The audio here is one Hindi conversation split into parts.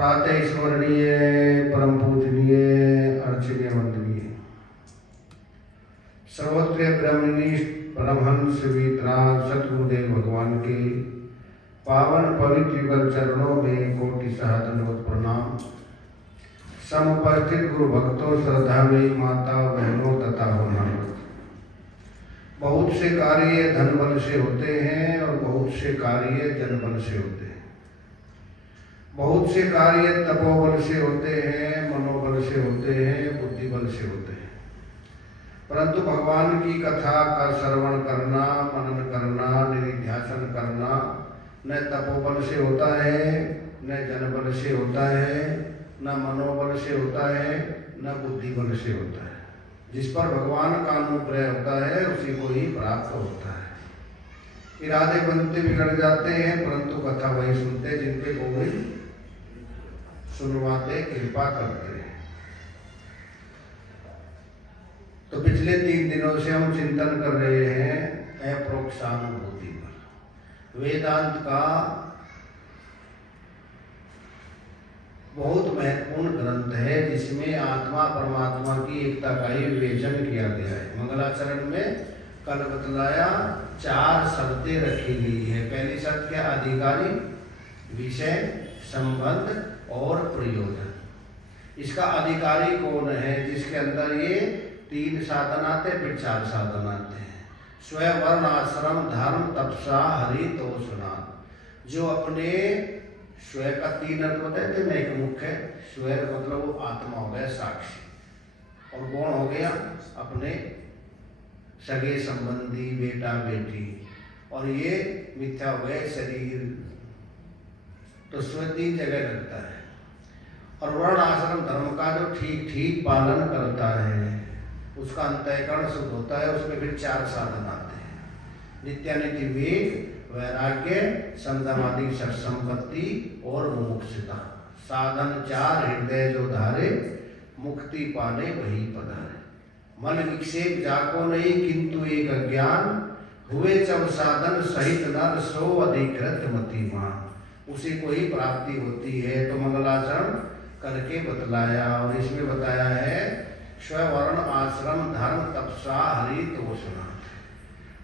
प्रातः स्मरणीय परम पूजनीय अर्चनीय वंदनीय सर्वत्र ब्रह्मनिष्ठ परमहंस वितराग सतगुरुदेव भगवान के पावन पवित्र युगल चरणों में कोटि दंडवत प्रणाम। समुपस्थित गुरु भक्तों, श्रद्धामयी माता बहनों तथा होनहार। बहुत से कार्य धन बल से होते हैं और बहुत से कार्य जन बल से होते हैं। बहुत से कार्य तपोबल से होते हैं, मनोबल से होते हैं, बुद्धि बल से होते हैं। परंतु भगवान की कथा का श्रवण करना, मनन करना, निधिध्यासन करना न तपोबल से होता है, न जनबल से होता है, न मनोबल से होता है, न बुद्धि बल से होता है। जिस पर भगवान का अनुग्रह होता है उसी को ही प्राप्त होता है। इरादे बनते बिगड़ जाते हैं, परंतु कथा वही सुनते जिनके गोविंद सुनवाते कृपा करते हैं। तो पिछले 3 दिनों से हम चिंतन कर रहे हैं अप्रोक्षानुभूति पर। वेदांत का बहुत महत्वपूर्ण ग्रंथ है जिसमें आत्मा परमात्मा की एकता का ही विवेचन किया गया है। मंगलाचरण में कल बतलाया 4 शर्तें रखी गई है। पहली शर्त क्या? अधिकारी, विषय, संबंध और प्रयोजन। इसका अधिकारी कौन है? जिसके अंदर ये 3 साधन आते, फिर 4 साधन आते हैं। स्वयं वर्ण आश्रम धर्म तपसा हरितोषणा। जो अपने स्वयं का 3 अर्थ बताए थे ना, एक मुख्य स्वयं मतलब वो आत्मा हो गया साक्षी, और कौन हो गया? अपने सगे संबंधी, बेटा बेटी, और ये मिथ्या हो गया शरीर। तो स्वयं 3 जगह लगता है। और वर्ण आश्रम धर्म का जो ठीक ठीक पालन करता है उसका अंतःकरण शुद्ध होता है। उसमें फिर 4 साधन आते हैं। नित्यानित्य विवेक, वैराग्य, संदमादि सत्संपत्ति और मुमुक्षुता। साधन 4 हृदय जो धारे, मुक्ति पाने वही पधारे। मन विक्षेप जाको नहीं किंतु एक अज्ञान, हुए जब साधन सहित नर सो अधिकृत मतिमान। उसी को ही प्राप्ति होती है। तो मंगलाचरण करके बतलाया, और इसमें बताया है स्ववर्ण आश्रम धर्म तपसा हरितोषणा।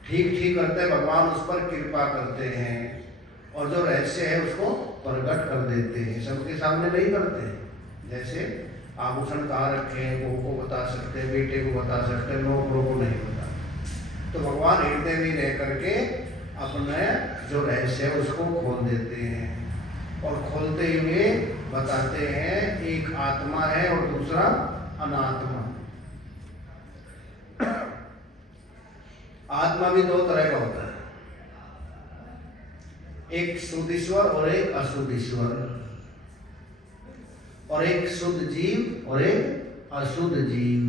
ठीक ठीक करते भगवान उस पर कृपा करते हैं, और जो रहस्य है उसको प्रकट कर देते हैं। सबके सामने नहीं करते। जैसे आभूषण कहाँ रखे हैं बहू को बता सकते हैं, बेटे को बता सकते हैं, नौकरों को नहीं बता। तो भगवान हृदय में रह करके अपने जो रहस्य है उसको खोल देते हैं, और खोलते हुए बताते हैं एक आत्मा है और दूसरा अनात्मा। आत्मा भी 2 तरह का होता है, एक शुद्ध ईश्वर और एक अशुद्ध ईश्वर, और एक शुद्ध जीव और एक अशुद्ध जीव।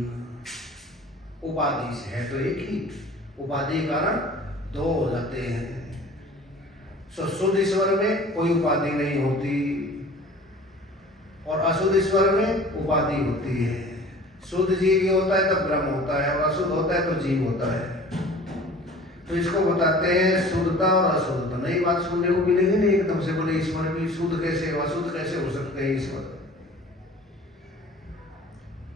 उपाधि से है तो एक ही, उपाधि कारण 2 हो जाते हैं। शुद्ध ईश्वर में कोई उपाधि नहीं होती, और अशुद्ध ईश्वर में उपाधि होती है। शुद्ध जीव ये होता है तब ब्रह्म होता है, और अशुद्ध होता है तो जीव होता है। तो इसको बताते हैं शुद्धता और अशुद्धता। नई बात सुनने को मिलेगी नहीं एकदम से, बोले ईश्वर भी शुद्ध कैसे, अशुद्ध कैसे हो सकते हैं ईश्वर,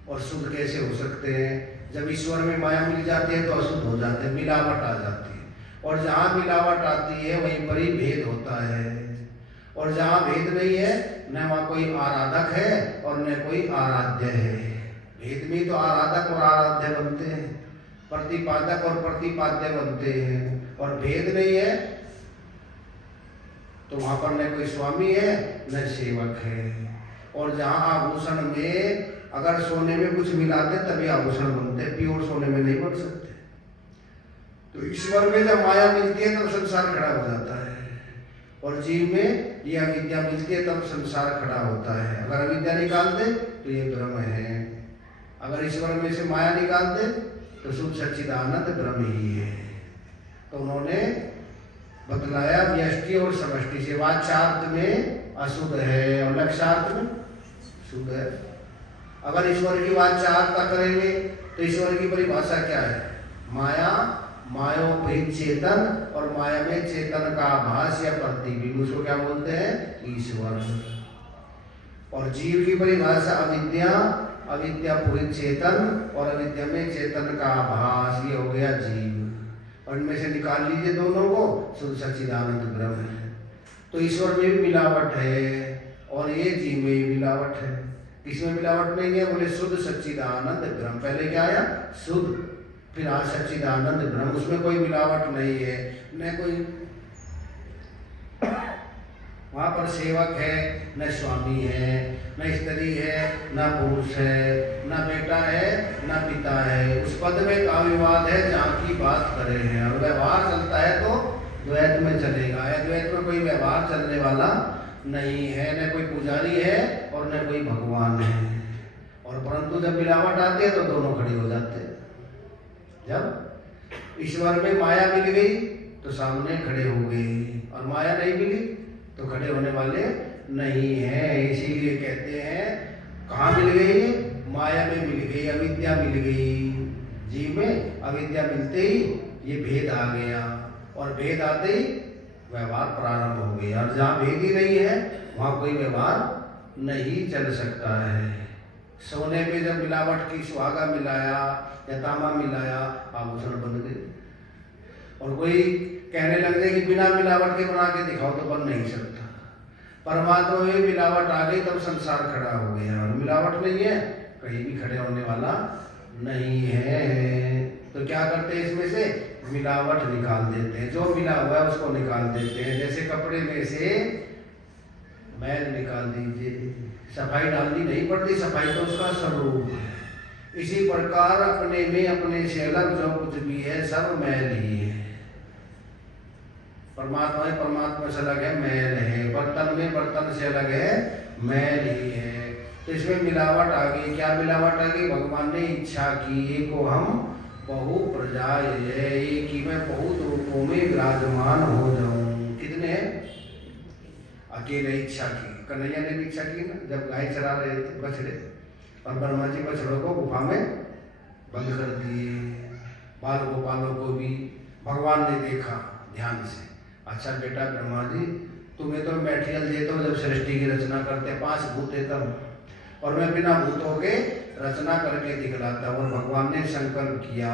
और शुद्ध कैसे हो सकते हैं? जब ईश्वर में माया मिल जाती है तो अशुद्ध हो जाते हैं, मिलावट आ जाती है। और जहाँ मिलावट आती है वहीं पर ही भेद होता है, और जहाँ भेद नहीं है न वहाँ कोई आराधक है और न कोई आराध्य है। भेद में तो आराधक और आराध्य बनते हैं, प्रतिपादक और प्रतिपाद्य बनते हैं, और भेद नहीं है तो वहाँ पर न कोई स्वामी है न सेवक है। और जहाँ आभूषण में अगर सोने में कुछ मिलाते तभी आभूषण बनते, प्योर सोने में नहीं बन सकते। तो ईश्वर में जब माया मिलती है तब संसार खड़ा हो जाता है, और जीव में ये अविद्या मिलती है तब संसार खड़ा होता है। अगर अविद्या निकाल दे तो ये ब्रह्म है, अगर ईश्वर में से माया निकाल दे तो शुद्ध सच्चिदानंद ब्रह्म ही है। तो उन्होंने बतलाया व्यष्टि और समष्टि से। वाच्यार्थ में अशुद्ध है और लक्ष्यार्थ में शुद्ध है। अगर ईश्वर की वाच्यार्थ करेंगे तो ईश्वर की परिभाषा क्या है? माया, मायोपहित चेतन, और माया में चेतन का आभास या प्रतिबिंब, उसको क्या बोलते हैं? ईश्वर। और जीव की परिभाषा अविद्या, अविद्या पूरी चेतन और अविद्या में चेतन का आभास, ये हो गया जीव। और इनमें से निकाल लीजिए दोनों को, शुद्ध सच्चिदानंद ब्रह्म है। तो ईश्वर में भी मिलावट है और ये जीव में भी मिलावट है। किसमें मिलावट नहीं है? बोले शुद्ध सच्चिदानंद ब्रह्म। पहले क्या आया? शुद्ध, फिर आज सच्चिदानंद ब्रह्म। उसमें कोई मिलावट नहीं है, न कोई वहाँ पर सेवक है, न स्वामी है, न स्त्री है, न पुरुष है, न बेटा है, न पिता है। उस पद में का विवाद है जहाँ की बात करे हैं। और व्यवहार चलता है तो द्वैत में चलेगा। द्वैत में कोई व्यवहार चलने वाला नहीं है, न कोई पुजारी है और न कोई भगवान है। और परंतु जब मिलावट आती है तो दोनों खड़े हो जाते हैं। जब ईश्वर में माया मिल गई तो सामने खड़े हो गए, और माया नहीं मिली तो खड़े होने वाले नहीं है। इसीलिए कहते हैं कहाँ मिल गई? माया में मिल गई, अविद्या मिल गई। जीव में अविद्या मिलते ही ये भेद आ गया, और भेद आते ही व्यवहार प्रारंभ हो गया। और जहाँ भेद ही नहीं है वहाँ कोई व्यवहार नहीं चल सकता है। सोने में जब मिलावट की, सुहागा मिलाया या तांबा मिलाया, आभूषण बन गए। और कोई कहने लग जाए कि बिना मिलावट के बना के दिखाओ तो बन नहीं सकता। परमात्मा में मिलावट आ गई तब संसार खड़ा हो गया। और मिलावट नहीं है, कहीं भी खड़े होने वाला नहीं है। तो क्या करते हैं? इसमें से मिलावट निकाल देते हैं। जो मिला हुआ है उसको निकाल देते हैं। जैसे कपड़े में से मैल निकाल दीजिए, सफाई डालनी नहीं पड़ती, सफाई तो उसका स्वरूप है। इसी प्रकार अपने में अपने से अलग जो कुछ भी है सब मैल ही है। परमात्मा है, परमात्मा से अलग है मैल है। बर्तन में बर्तन से अलग है मैल ही है। तो इसमें मिलावट आ गई। क्या मिलावट आ गई? भगवान ने इच्छा की एको हम बहु प्रजाय, एक ही मैं बहुत रूपों में विराजमान हो जाऊं। कितने? अकेले इच्छा की। कन्हैया ने भी इच्छा की ना, जब गाय चरा रहे थे बछड़े, और ब्रह्मा जी बछड़ों को गुफा में बंद कर दिए। बाल गोपालों को भी भगवान ने देखा ध्यान से। अच्छा बेटा ब्रह्मा जी, तुम्हें तो मैटेरियल देता हूँ जब सृष्टि की रचना करते, 5 भूत देता हूँ, और मैं बिना भूतों के रचना करके दिखलाता हूँ। और भगवान ने संकल्प किया,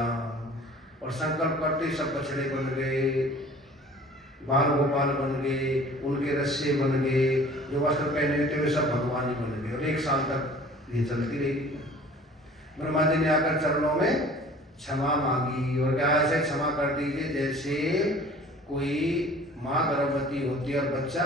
और संकल्प करते सब बछड़े बन गए, बाल गोपाल बन गए, उनके रस्से बन गए, जो वस्त्र पहने थे सब भगवान ही बन गए। और 1 साल तक ये चलती रही। ब्रह्मा जी ने आकर चरणों में क्षमा मांगी, और क्या ऐसे क्षमा कर दीजिए जैसे कोई माँ गर्भवती होती है और बच्चा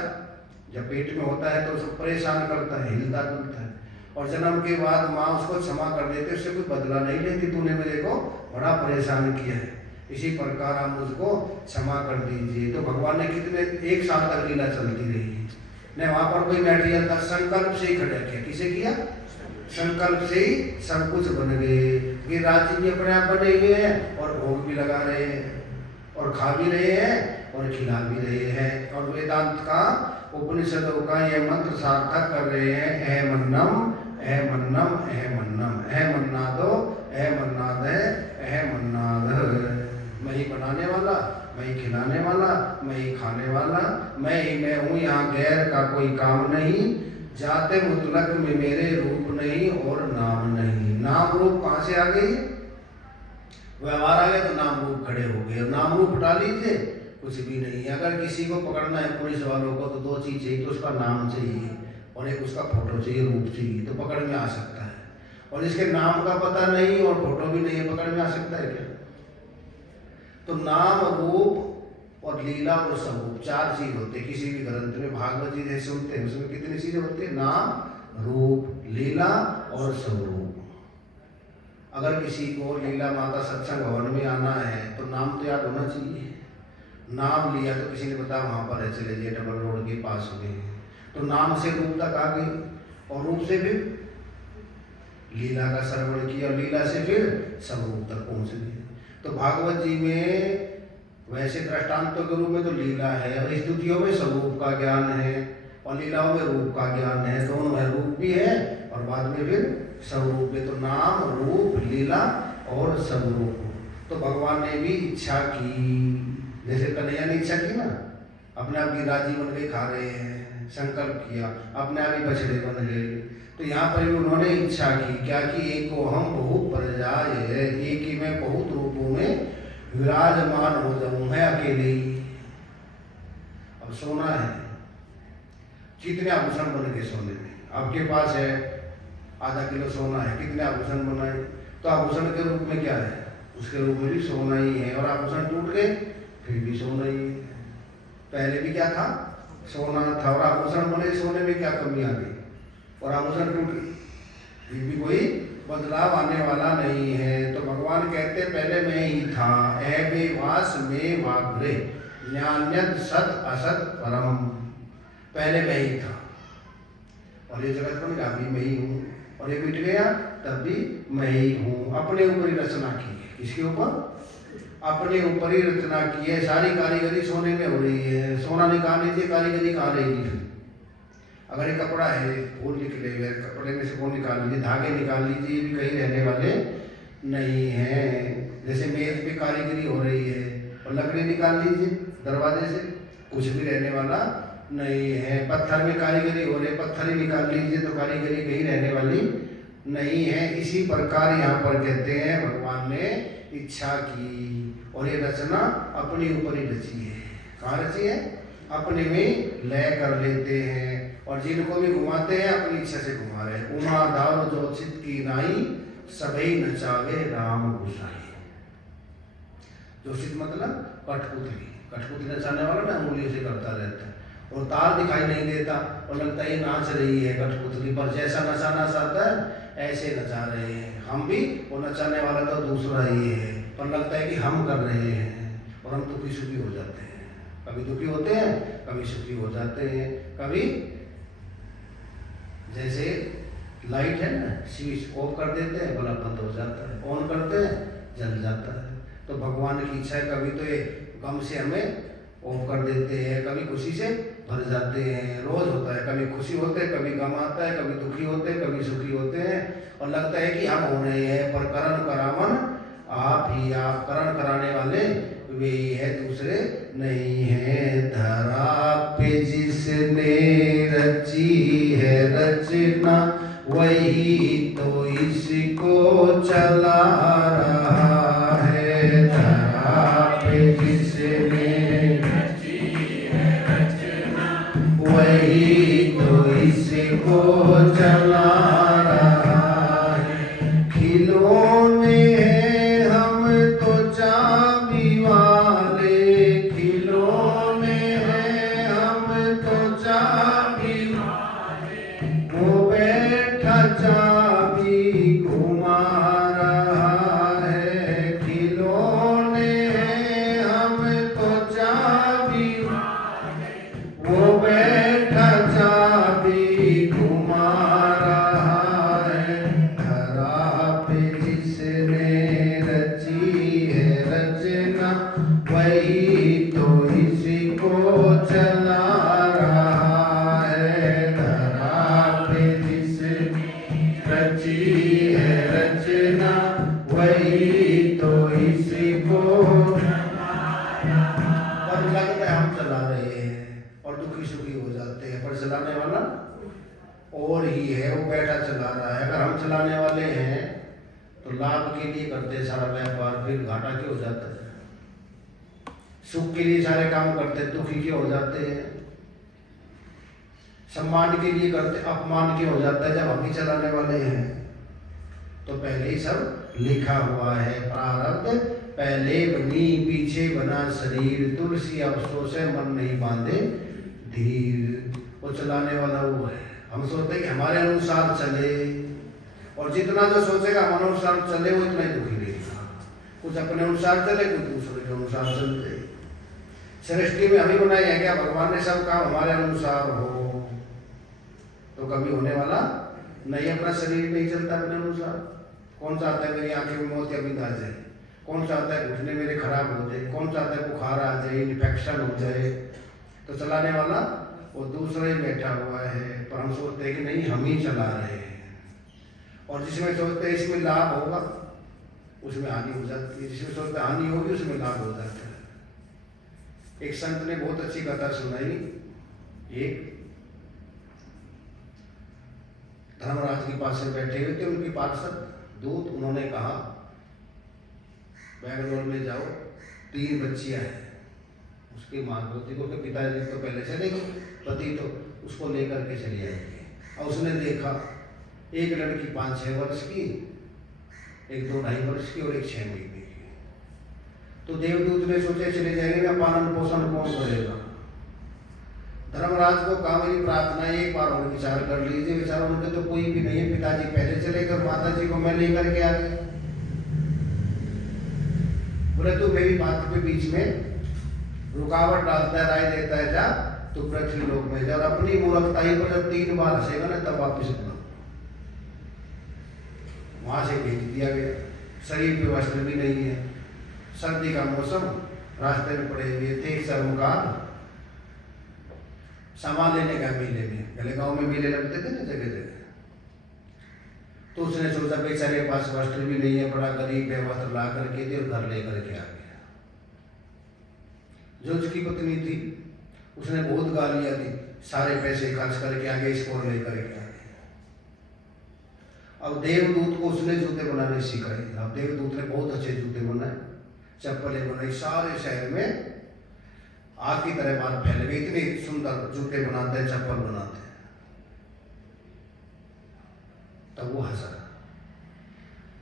जब पेट में होता है तो उसको परेशान करता है, हिलता डुलता है, और जन्म के बाद माँ उसको क्षमा कर देते, उससे कोई बदला नहीं लेती, तूने मेरे को बड़ा परेशान किया है, इसी प्रकार आप मुझको क्षमा कर दीजिए। तो भगवान ने कितने 1 साल तक लीला चलती रही। ने वहाँ पर कोई मैटेरियल था, संकल्प से ही खड़ा किया। किसे किया? संकल्प से ही सब कुछ बन गए। ये राज्य भी अपने आप बने हुए हैं, और भोग भी लगा रहे हैं, और खा भी रहे हैं, और खिला भी रहे हैं। और वेदांत का, उपनिषदों का ये मंत्र सार्थक कर रहे हैं। ऐ मन्नम ऐ मन्नम ऐ मन्नम, ऐ मन्नादो ऐ मन्नाद ऐ मन्नाद। मैं ही बनाने वाला, मैं ही खिलाने वाला, मैं ही खाने वाला, मैं ही मैं हूँ, यहाँ गैर का कोई काम नहीं। जाते मुतलक में मेरे रूप नहीं और नाम नहीं। नाम रूप कहाँ से आ गई? व्यवहार आ गया तो नाम रूप खड़े हो गए। नाम रूप हटा लीजिए, कुछ भी नहीं। अगर किसी को पकड़ना है पुलिस वालों को तो 2 चीज़ चाहिए, तो उसका नाम चाहिए और एक उसका फोटो चाहिए, रूप चाहिए, तो पकड़ में आ सकता है। और जिसके नाम का पता नहीं और फोटो भी नहीं है, पकड़ में आ सकता है क्या? तो नाम, रूप और लीला और स्वरूप 4 चीज होते हैं किसी भी ग्रंथ में। भागवत जी जैसे होते हैं उसमें कितनी चीजें होती है? नाम, रूप, लीला और स्वरूप। अगर किसी को लीला माता सत्संग भवन में आना है तो नाम तो याद होना चाहिए। नाम लिया तो किसी ने बताया वहाँ पर है, चले जाइए डबल रोड के पास हो गए, तो नाम से रूप तक आ गई, और रूप से फिर लीला का श्रवण किया, और लीला से फिर स्वरूप तक पहुँच गए। तो भागवत जी में वैसे दृष्टांतों के रूप में तो लीला है, और स्तुतियों में स्वरूप का ज्ञान है, और लीलाओं में रूप का ज्ञान है। दोनों है, रूप भी है और बाद में फिर स्वरूप भी। तो नाम, रूप, लीला और स्वरूप। तो भगवान ने भी इच्छा की, जैसे कन्हैया ने इच्छा की ना, अपने आप की राजी बन के खा रहे हैं, संकल्प किया, अपने आप ही बछड़े बन गए। तो यहाँ पर भी उन्होंने इच्छा की, क्या कि एक को हम बहुत पर्याय, एक ही में बहुत रूपों में विराजमान हो जाऊं, मैं अकेले ही। अब सोना है, कितने आभूषण बन गए सोने में। आपके पास है आधा किलो सोना है, कितने आभूषण बनाए, तो आभूषण के रूप में क्या है, उसके रूप में भी सोना ही है। और आभूषण टूट गए फिर भी सोना ही है। पहले भी क्या था, सोना था, और आभूषण बने, सोने में क्या कमी आ गई, और आभूषण टूट गई, फिर भी कोई बदलाव आने वाला नहीं है। तो भगवान कहते पहले मैं ही था, ऐ वास में वाग्रे ज्ञान्यद सत असत परम। पहले मैं ही था और ये जगत बन गया, अभी मैं ही हूँ, और ये मिट गया तब भी मैं ही हूँ। अपने ऊपर ही रचना की है, किसके ऊपर, अपने ऊपर ही रचना की है। सारी कारीगरी सोने में हो रही है, सोना निकाल लीजिए, कारीगरी कहाँ रहेगी फिर। अगर एक कपड़ा है, फूल निकले हुए, कपड़े में से फूल निकाल लीजिए, धागे निकाल लीजिए, भी कहीं रहने वाले नहीं हैं। जैसे मेज पे कारीगरी हो रही है, और लकड़ी निकाल लीजिए दरवाजे से, कुछ भी रहने वाला नहीं है। पत्थर में कारीगरी हो रही, पत्थर ही निकाल लीजिए तो कारीगरी कहीं रहने वाली नहीं है। इसी प्रकार यहाँ पर कहते हैं भगवान ने इच्छा की और ये रचना अपने ऊपर ही रची है। कहाँ रची है, अपने में लय कर लेते हैं, और जिनको भी घुमाते हैं अपनी इच्छा से घुमा रहे हैं। उमा दार जोचित की नाई, सभी नचावे राम गुसाई। जोशित मतलब कठपुतली, कठपुतली नचाने वाला ना उंगलियों से करता रहता है, और ताल दिखाई नहीं देता और लगता है नाच रही है कठपुतली, पर जैसा नचाना चाहता है ऐसे नचा रहे हैं। हम भी, वो नचाने वाला तो दूसरा ही है, पर लगता है कि हम कर रहे हैं, और हम दुखी सुखी हो जाते हैं। कभी दुखी होते हैं, कभी सुखी हो जाते हैं। कभी जैसे लाइट है ना, स्विच ऑफ कर देते हैं, बल्ब बंद हो जाता है, ऑन करते हैं जल जाता है। तो भगवान की इच्छा है, कभी तो ये गम से हमें ऑफ कर देते हैं, कभी खुशी से भर जाते हैं। रोज होता है, कभी खुशी होते हैं, कभी गम आता है, कभी दुखी होते हैं, कभी सुखी होते हैं, और लगता है कि हम हो रहे हैं, पर करण करावन आप ही आप। करण कराने वाले वे ही है, दूसरे नहीं है। धरा पे जिसने रची है रचना, वही तो इसको चला रहा है। धरा पे जिसने वही तो इसको चला रहा है। खिलौने हैं हम तो चाबी वाले, खिलौने हैं हम तो चाबी वाले, वो बैठा चाबी घुमा रहा है। खिलौने हैं हम तो चाबी वाले, वो बैठा चाबी घुमा रहा है। धरा पे जिसने रची है रचना, वही तो इसको चला रहा है। धरा पे जिसने रची है रचना, वही तो इसको पर लगता है हम चला रहे हैं और दुखी सुखी हो जाते हैं, पर चलाने वाला और ही है, वो बैठा चला रहा है। अगर हम चलाने वाले हैं तो लाभ के लिए करते हैं सारा व्यापार, फिर घाटा क्यों हो जाता है। सुख के लिए सारे काम करते हैं, दुखी क्यों हो जाते हैं। सम्मान के लिए करते, अपमान क्यों हो जाता है जब हम ही चलाने वाले हैं। तो पहले ही सब लिखा हुआ है, प्रारब्ध पहले बनी पीछे बना शरीर, तुलसी अफसोस है मन नहीं बांधे धीर। वो चलाने वाला वो है, हम सोचते कि हमारे अनुसार चले, और जितना जो सोचेगा हम अनुसार चले वो इतना ही दुखी रहेगा। कुछ अपने अनुसार चले, कुछ दूसरे के अनुसार चलते। सृष्टि में हम ही बनाए हैं क्या, भगवान ने सब काम हमारे अनुसार हो तो कभी होने वाला नहीं। अपना शरीर नहीं चलता अपने अनुसार। कौन चाहता है मेरी आंखें में मोतियाबिंद आ जाए, कौन चाहता है घुटने मेरे खराब हो जाए, कौन चाहता है बुखार आ जाए, इन्फेक्शन हो जाए। तो चलाने वाला वो दूसरा ही बैठा हुआ है, पर हम सोचते हैं कि नहीं हम ही चला रहे हैं। और जिसमें सोचते हैं इसमें लाभ होगा उसमें हानि हो जाती है, जिसमें सोचते हानि होगी उसमें लाभ हो जाता है। एक संत ने बहुत अच्छी कथा सुनाई। एक धर्मराज के पास में बैठे हुए थे उनके पार्षद दूत। उन्होंने कहा बैंगलोर में जाओ, 3 बच्चियां हैं, उसकी माँ को देखो कि पिताजी तो पहले चले गए, पति तो उसको लेकर के चली आएगी। और उसने देखा एक लड़की 5-6 वर्ष की, एक 2-2.5 वर्ष की और एक 6 महीने की। तो देवदूत ने सोचे चले जाएंगे, मैं पालन पोषण कौन करेगा। धर्मराज को कहा मेरी प्रार्थना एक बार और विचार कर लीजिए। विचार उनके तो कोई भी नहीं है, पिताजी पहले चले गए, माता जी को मैं लेकर के आ गया। बोले तू मेरी बात के बीच में रुकावट डालता है, राय देता है, जा तो पृथ्वी लोक में जा। अपनी मूर्खताई पर जब 3 बार हंसेगा ना तब वापिस आना। वहां से भेज दिया गया। शरीर पे वस्त्र भी नहीं है, सर्दी का मौसम, रास्ते में पड़े हुए थे। शर्मकार सामान लेने का मेले में, पहले गांव में मेले लगते थे ना जगह जगह। तो उसने सोचा बेचारे के पास वस्त्र भी नहीं है, बड़ा गरीब है, वस्त्र ला करके दे और घर लेकर के आ गया। जो उसकी पत्नी थी उसने बहुत गालियां दी, सारे पैसे खर्च करके आगे इसको लेकर के आ गया। अब देवदूत को उसने जूते बनाने सिखाए। अब देवदूत ने बहुत अच्छे जूते बनाए, चप्पलें बनाई, सारे शहर में आग की तरह बात फैल गई। इतने सुंदर जूते बनाते हैं, चप्पल बनाते हैं। तब वो हंसा।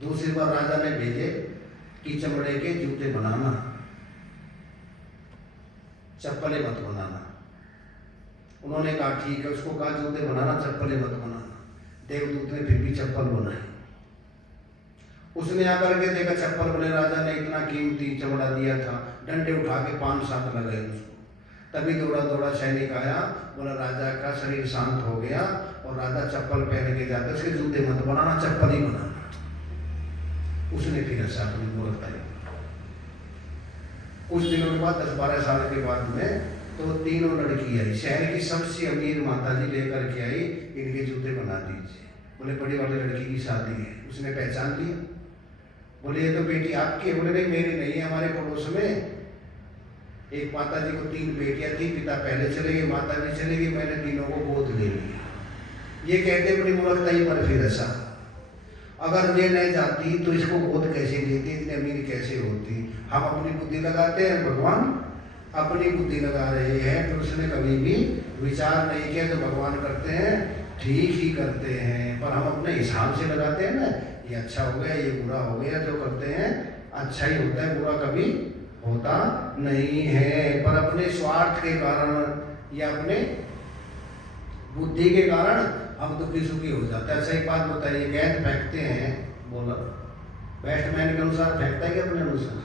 दूसरी बार राजा ने भेजे कि चमड़े के जूते बनाना, चप्पलें मत बनाना। उन्होंने कहा ठीक है, उसको कहा जूते बनाना, चप्पलें मत बनाना। देवदूत ने फिर भी चप्पल बनाई। उसने आकर के देखा चप्पल बने, राजा ने इतना कीमती चमड़ा दिया था, डंडे उठा के 5-7 लगाए उसको। तभी दौड़ा दौड़ा सैनिक आया, बोला राजा का शरीर शांत हो गया और राजा चप्पल पहन के जाते, उसके जूते मत बनाना, चप्पल ही बनाना। उसने फिर ऐसा अपनी मूर्खताई। कुछ दिनों के बाद 10-12 साल के बाद में तो 3 लड़की आई, शहर की सबसे अमीर माता जी लेकर के आई, इनके जूते बना दीजिए। बोले बड़ी वाली लड़की की शादी है। उसने पहचान लिया, बोले ये तो बेटी आपकी है। बोले नहीं मेरी नहीं है, हमारे पड़ोस में एक माता जी को 3 बेटियां थी, पिता पहले चले गए, माता भी चले गई, मैंने तीनों को गोद ले लिया। ये कहते बड़ी मूर्खताई पर फिर ऐसा, अगर ये नहीं जाती तो इसको गोद कैसे लेती, इतनी अमीर कैसे होती। हम अपनी बुद्धि लगाते हैं, भगवान अपनी बुद्धि लगा रहे हैं। तो उसने कभी भी विचार नहीं किया, जो भगवान करते हैं ठीक ही करते हैं, पर हम अपने हिसाब से लगाते हैं ना, ये अच्छा हो गया, ये बुरा हो गया। जो करते हैं अच्छा ही होता है, बुरा कभी होता नहीं है। पर अपने स्वार्थ के कारण या अपने बुद्धि के कारण हम दुखी सुखी हो जाते हैं। अच्छा एक बात बताइए, गेंद फेंकते हैं, बोला बैट्समैन के अनुसार फेंकता है कि अपने अनुसार,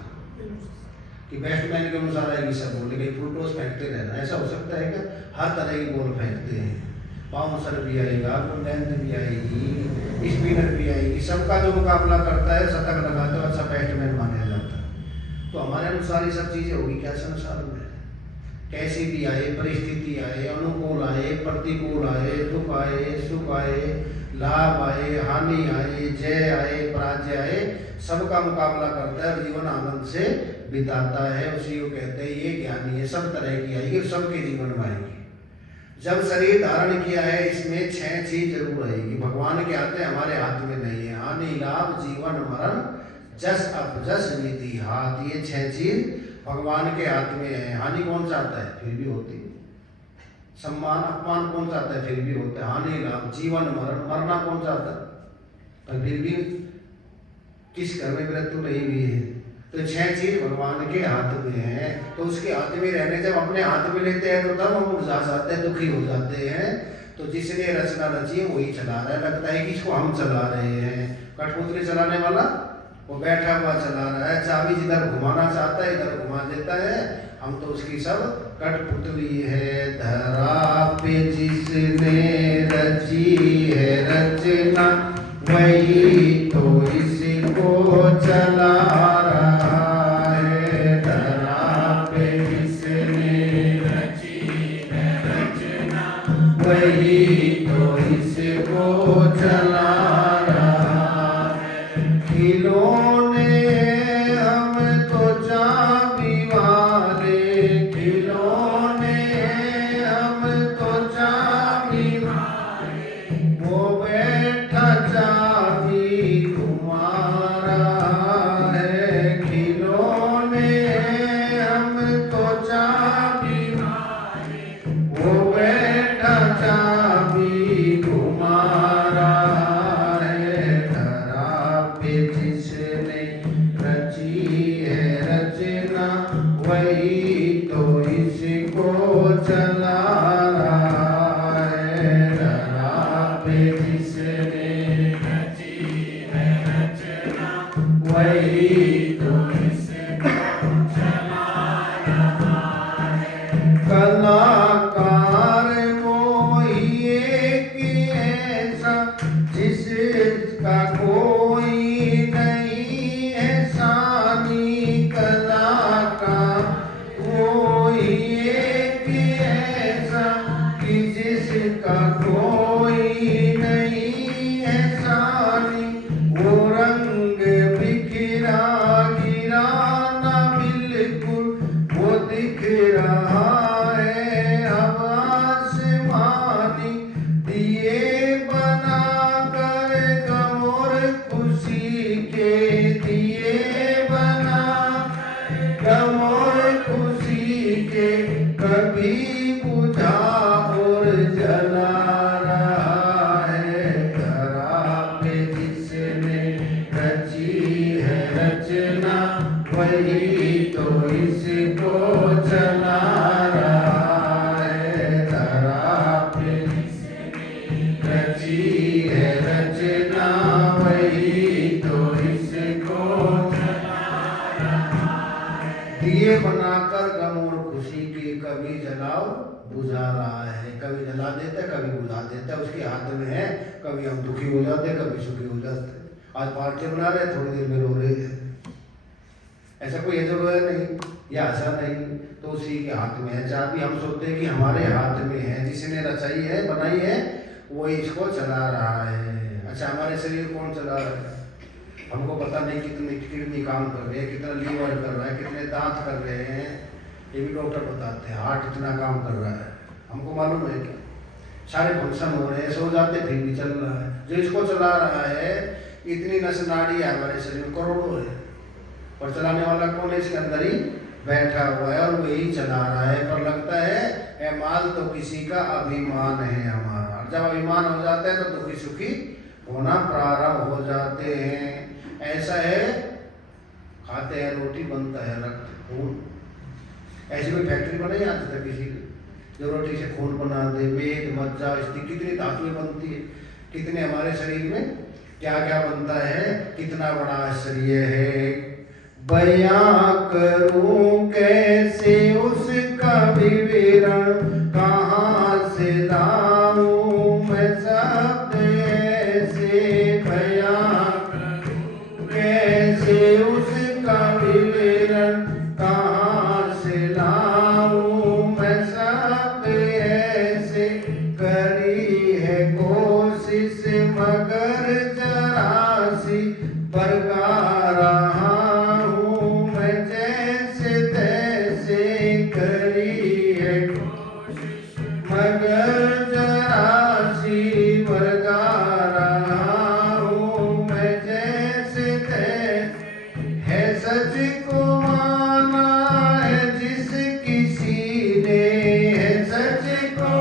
कि बैट्समैन के अनुसार आएगी सब बोल, लेकिन फुल टॉस फेंकते रहना, ऐसा हो सकता है क्या? हर तरह की बॉल फेंकते हैं, बाउंसर भी आएगा, लेंथ भी आएगी, स्पिनर भी आएगी, सबका जो मुकाबला करता है शतक लगाते हो, अच्छा बैट्समैन माना जाता है। तो हमारे अनुसार ये सब चीजें होगी क्या संसार में? कैसी भी आए परिस्थिति आए, अनुकूल आए प्रतिकूल आए, दुख आए सुख आए, लाभ आए हानि आए, जय आए पराजय आए, सबका मुकाबला करता है और जीवन आनंद से बिताता है। उसी को कहते हैं ये ज्ञानी है। सब तरह की आएगी, सबके जीवन में आएगी। जब शरीर धारण किया है इसमें 6 चीज जरूर आएगी। भगवान के आते हमारे हाथ में नहीं है। हानि लाभ जीवन मरण जस अपजस निधि हाथ, ये 6 चीज भगवान के हाथ में है। हानि कौन सा आता है? फिर भी होती है। सम्मान अपमान कौन सा आता है? फिर भी होता है। हानि लाभ जीवन मरण, मरना कौन सा आता है? पर फिर भी किस घर में मृत्यु नहीं हुई है। तो 6 चीज भगवान के हाथ में है। तो उसके हाथ में रहने जब अपने हाथ में लेते हैं तो तब हम उलझा जाते हैं, दुखी हो जाते हैं। तो जिसने रचना रची है वही चला रहा है। लगता है कि इसको हम चला रहे हैं। कठपुतली चलाने वाला वो बैठा हुआ चला रहा है, चाबी जिधर घुमाना चाहता है इधर घुमा देता है। हम तो उसकी सब कठपुतली है। धरा पे जिसने रची है रचना वही तो इसको चला रहा है। धरा पे जिसने रची है रचना वही तो इसको चला रहा है। खिलौने हम तो चाबी वाले, खिलौने हम तो चाबी वाले, वो बैठ जिसने रची है रचना वही तो इसको चला रहा है। कलाकार वो ही एक ऐसा जिसका कोई नहीं है सानी। कलाकार वो ही एक ऐसा कि जिसका कोई नहीं है सानी। वो रंग बिखरा गिरा ना बिल्कुल वो दिख रहा है अब आसमानी। दिए बना कर गम और खुशी के दिए बना गम और खुशी के कभी बुझा और जला रहा है। धरा पे जिसने रची है रचना वही तो इसको चला रहा है। धरा पे रची है रचना वही तो इसको चला रहा है। दिए बनाकर गम और खुशी की कभी जलाओ बुझा रहा है। कभी जला देता है कभी बुझा देता है, उसके हाथ में है। कभी हम दुखी हो जाते हैं कभी सुखी हो जाते हैं। आज पार्टी बना रहे थोड़ी देर में रो रहे हैं। ऐसा कोई है जो रोया नहीं या ऐसा नहीं, तो उसी के हाथ में है चाबी। हम सोचते हैं कि हमारे हाथ में है, जिसने रचाई है बनाई है वो इसको चला रहा है। अच्छा हमारे शरीर कौन चला रहा है? हमको पता नहीं कितनी किडनी काम कर रही है, कितना लीवर कर रहा है, कितने दांत कर रहे हैं, ये भी डॉक्टर बताते हैं। हार्ट इतना काम कर रहा है, हमको मालूम है क्या? सारे फंक्शन हो रहे हैं, सो जाते फिर भी चल रहा है। जो इसको चला रहा है इतनी नस नाड़ी है हमारे शरीर में करोड़ों है, और चलाने वाला कौन है? इसके अंदर ही बैठा हुआ है और वही चला रहा है। पर लगता है माल तो किसी का अभिमान है हमारा। जब अभिमान हो जाता है तो दुखी सुखी होना प्रारंभ हो जाते हैं। ऐसा है, खाते हैं रोटी बनता है रक्त खून। ऐसी कोई फैक्ट्री बनाई आज तक किसी की जो रोटी से खून बना दे? वेद मज्जा अस्थि कितनी धातुएं बनती है, कितने हमारे शरीर में क्या क्या बनता है, कितना बड़ा आश्चर्य है। बयां करूं कैसे उसका विवरण, कहाँ से लाऊं मैं शब्द ऐसे। बयां करूं कैसे उसका विवरण, कहाँ से लाऊं मैं शब्द ऐसे। करी है कोशिश मगर जरा सी बरगा रहा हूँ मैं जैसे तैसे। करी है कोशिश मगर जरा सी बरगा रहा हूँ मैं जैसे तैसे। है सच को माना है जिस किसी ने, है सच को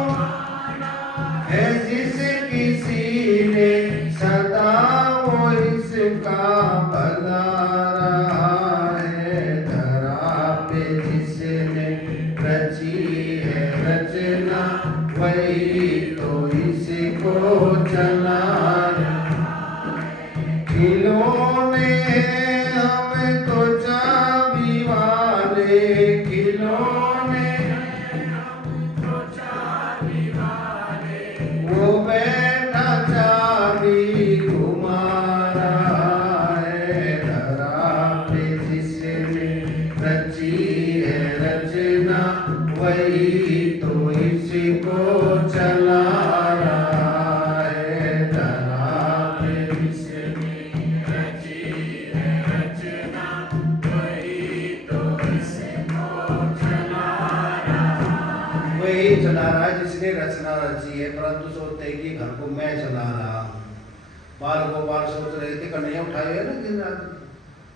है जिस किसी ने, सदा वो इसका भला रहा है। धरा पे जिसने रची है रचना वही तो इसको चला रहा है। खिलौने हम तो चाबी वाले, खिलौने वो बैठा चाबी घुमा रहा है। धरा पे जिसने रची है रचना वही तो इसको चला रहा है। धरा पे जिसने रची है रचना वही तो इसको चला रहा है। वही चला रहा है जिसने रचना रची है, परंतु सोचते हैं कि घर को मैं चला रहा हूँ। बाल गोपाल सोच रहे थे कन्हैया उठाए हुए ना दिन रात,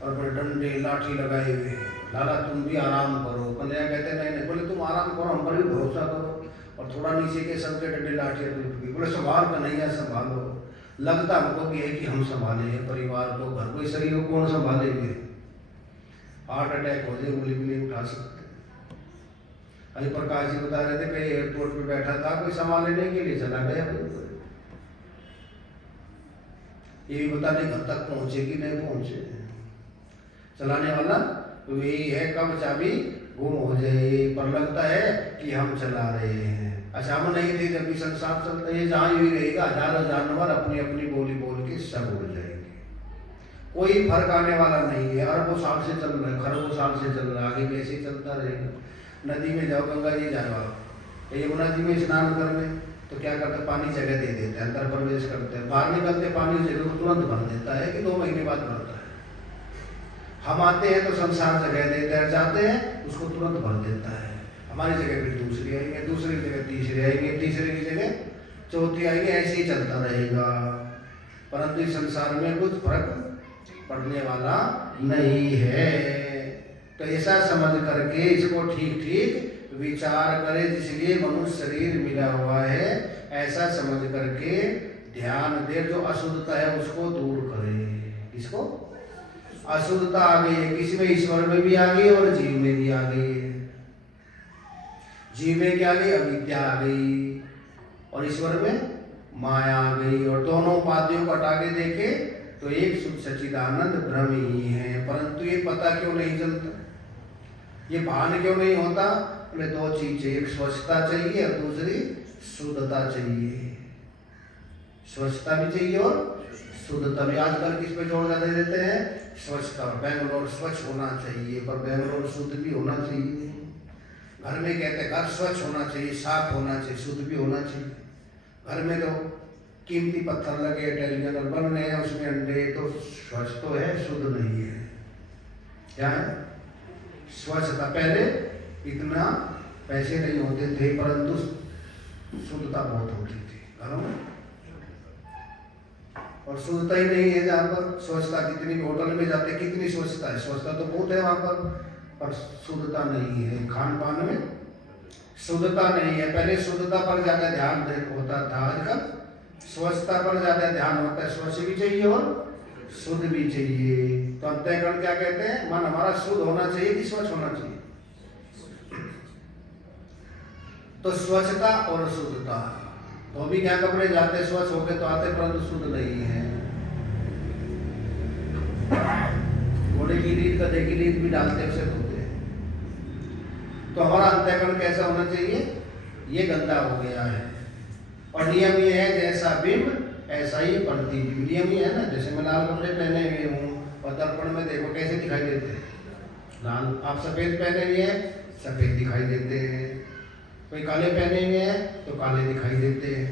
और बड़े डंडे लाठी लगाए हुए, लाला तुम भी आराम करो। कन्हैया कहते नहीं नहीं, बोले तुम आराम करो, हम पर भी भरोसा करो। और थोड़ा नीचे के सबके डंडे लाठी बोले संभाल कन्हैया संभालो। लगता हमको भी है कि हम संभाले परिवार को, घर को, शरीर को कौन संभालेंगे? हार्ट अटैक हो जाए उंगली भी नहीं उठा सकते। अभी प्रकाश जी बता रहे थे कहीं एयरपोर्ट पे बैठा था, कोई सामान लेने के लिए चला गया, ये भी पता नहीं घर तक पहुंचे कि नहीं पहुंचे। चलाने वाला वही है, कब चाबी गुम हो जाए, पर लगता है कि हम चला रहे हैं। अच्छा हम नहीं थे जब भी संसार चलता है, जहाँ भी रहेगा हजारों जानवर अपनी अपनी बोली बोल के सब उड़ जाएंगे, कोई फर्क आने वाला नहीं है। अरबों साल से चल रहा है, खरबों साल से चल रहा है, आगे भी ऐसे ही चलता रहेगा। नदी में जाओ, गंगा जी जाओ, यमुना जी में स्नान करने तो क्या करते, पानी जगह दे देते हैं, अंदर प्रवेश करते हैं, बाहर निकलते पानी जगह तुरंत भर देता है कि 2 महीने बाद भरता है। हम आते हैं तो संसार जगह देते हैं, जाते हैं उसको तुरंत भर देता है। हमारी जगह फिर दूसरी आएंगे, दूसरी जगह तीसरी आएंगे, तीसरी की जगह चौथी आएंगे, ऐसे ही चलता रहेगा। परंतु इस संसार में कुछ फर्क पड़ने वाला नहीं है। तो ऐसा समझ करके इसको ठीक ठीक विचार करे, जिसलिए मनुष्य शरीर मिला हुआ है, ऐसा समझ करके ध्यान दे। जो अशुद्धता है उसको दूर करे। इसको अशुद्धता आ गई है, किसी में ईश्वर में भी आ गई और जीव में भी आ गई है। जीव में क्या आ गई, अविद्या आ गई, और ईश्वर में माया आ गई। और दोनों उपाधियों को हटा के देखे तो एक शुद्ध सच्चिदानंद ब्रह्म ही है। परंतु ये पता क्यों नहीं चलता, ये भान क्यों नहीं होता? हमें 2 चीज चाहिए, एक स्वच्छता चाहिए और दूसरी शुद्धता चाहिए। स्वच्छता भी चाहिए और शुद्धता भी। आजकल किस पे जोर ज्यादा देते हैं? स्वच्छता। बेंगलोर स्वच्छ होना चाहिए, पर बेंगलोर शुद्ध भी होना चाहिए। घर में कहते हैं घर स्वच्छ होना चाहिए, साफ होना चाहिए, शुद्ध भी होना चाहिए। घर में तो कीमती पत्थर लगे, इटालियन बन रहे हैं, उसमें अंडे, तो स्वच्छ तो है, शुद्ध नहीं है। क्या है? स्वच्छता। पहले इतना पैसे नहीं होते थे, परंतु शुद्धता बहुत होती थी घरों में, और शुद्धता ही नहीं है जहाँ पर। स्वच्छता जितनी भी होटल में जाते कितनी स्वच्छता है, स्वच्छता तो बहुत है वहाँ पर शुद्धता नहीं है। खान पान में शुद्धता नहीं है। पहले शुद्धता पर ज्यादा ध्यान होता था, आजकल स्वच्छता पर ज्यादा ध्यान होता है। स्वच्छ भी चाहिए और शुद्ध भी चाहिए। तो अंतःकरण क्या कहते हैं? मन हमारा शुद्ध होना चाहिए कि स्वच्छ होना चाहिए? तो स्वच्छता और शुद्धता। तो भी क्या कपड़े जाते स्वच्छ होके तो आते, परंतु शुद्ध नहीं है। घोड़े की लीद, गधे की लीद भी डालते उसे धोते। तो हमारा अंतःकरण कैसा होना चाहिए? ये गंदा हो गया है। और नियम ये है, जैसा बिंब ऐसा ही प्रतिबिंब। नियम ये है ना, जैसे मैं लाल कपड़े पहने हुए हूँ और दर्पण में देखो कैसे दिखाई देते हैं, लाल। आप सफेद पहने हुए हैं, सफेद दिखाई देते हैं। कोई काले पहने हुए हैं तो काले दिखाई देते हैं।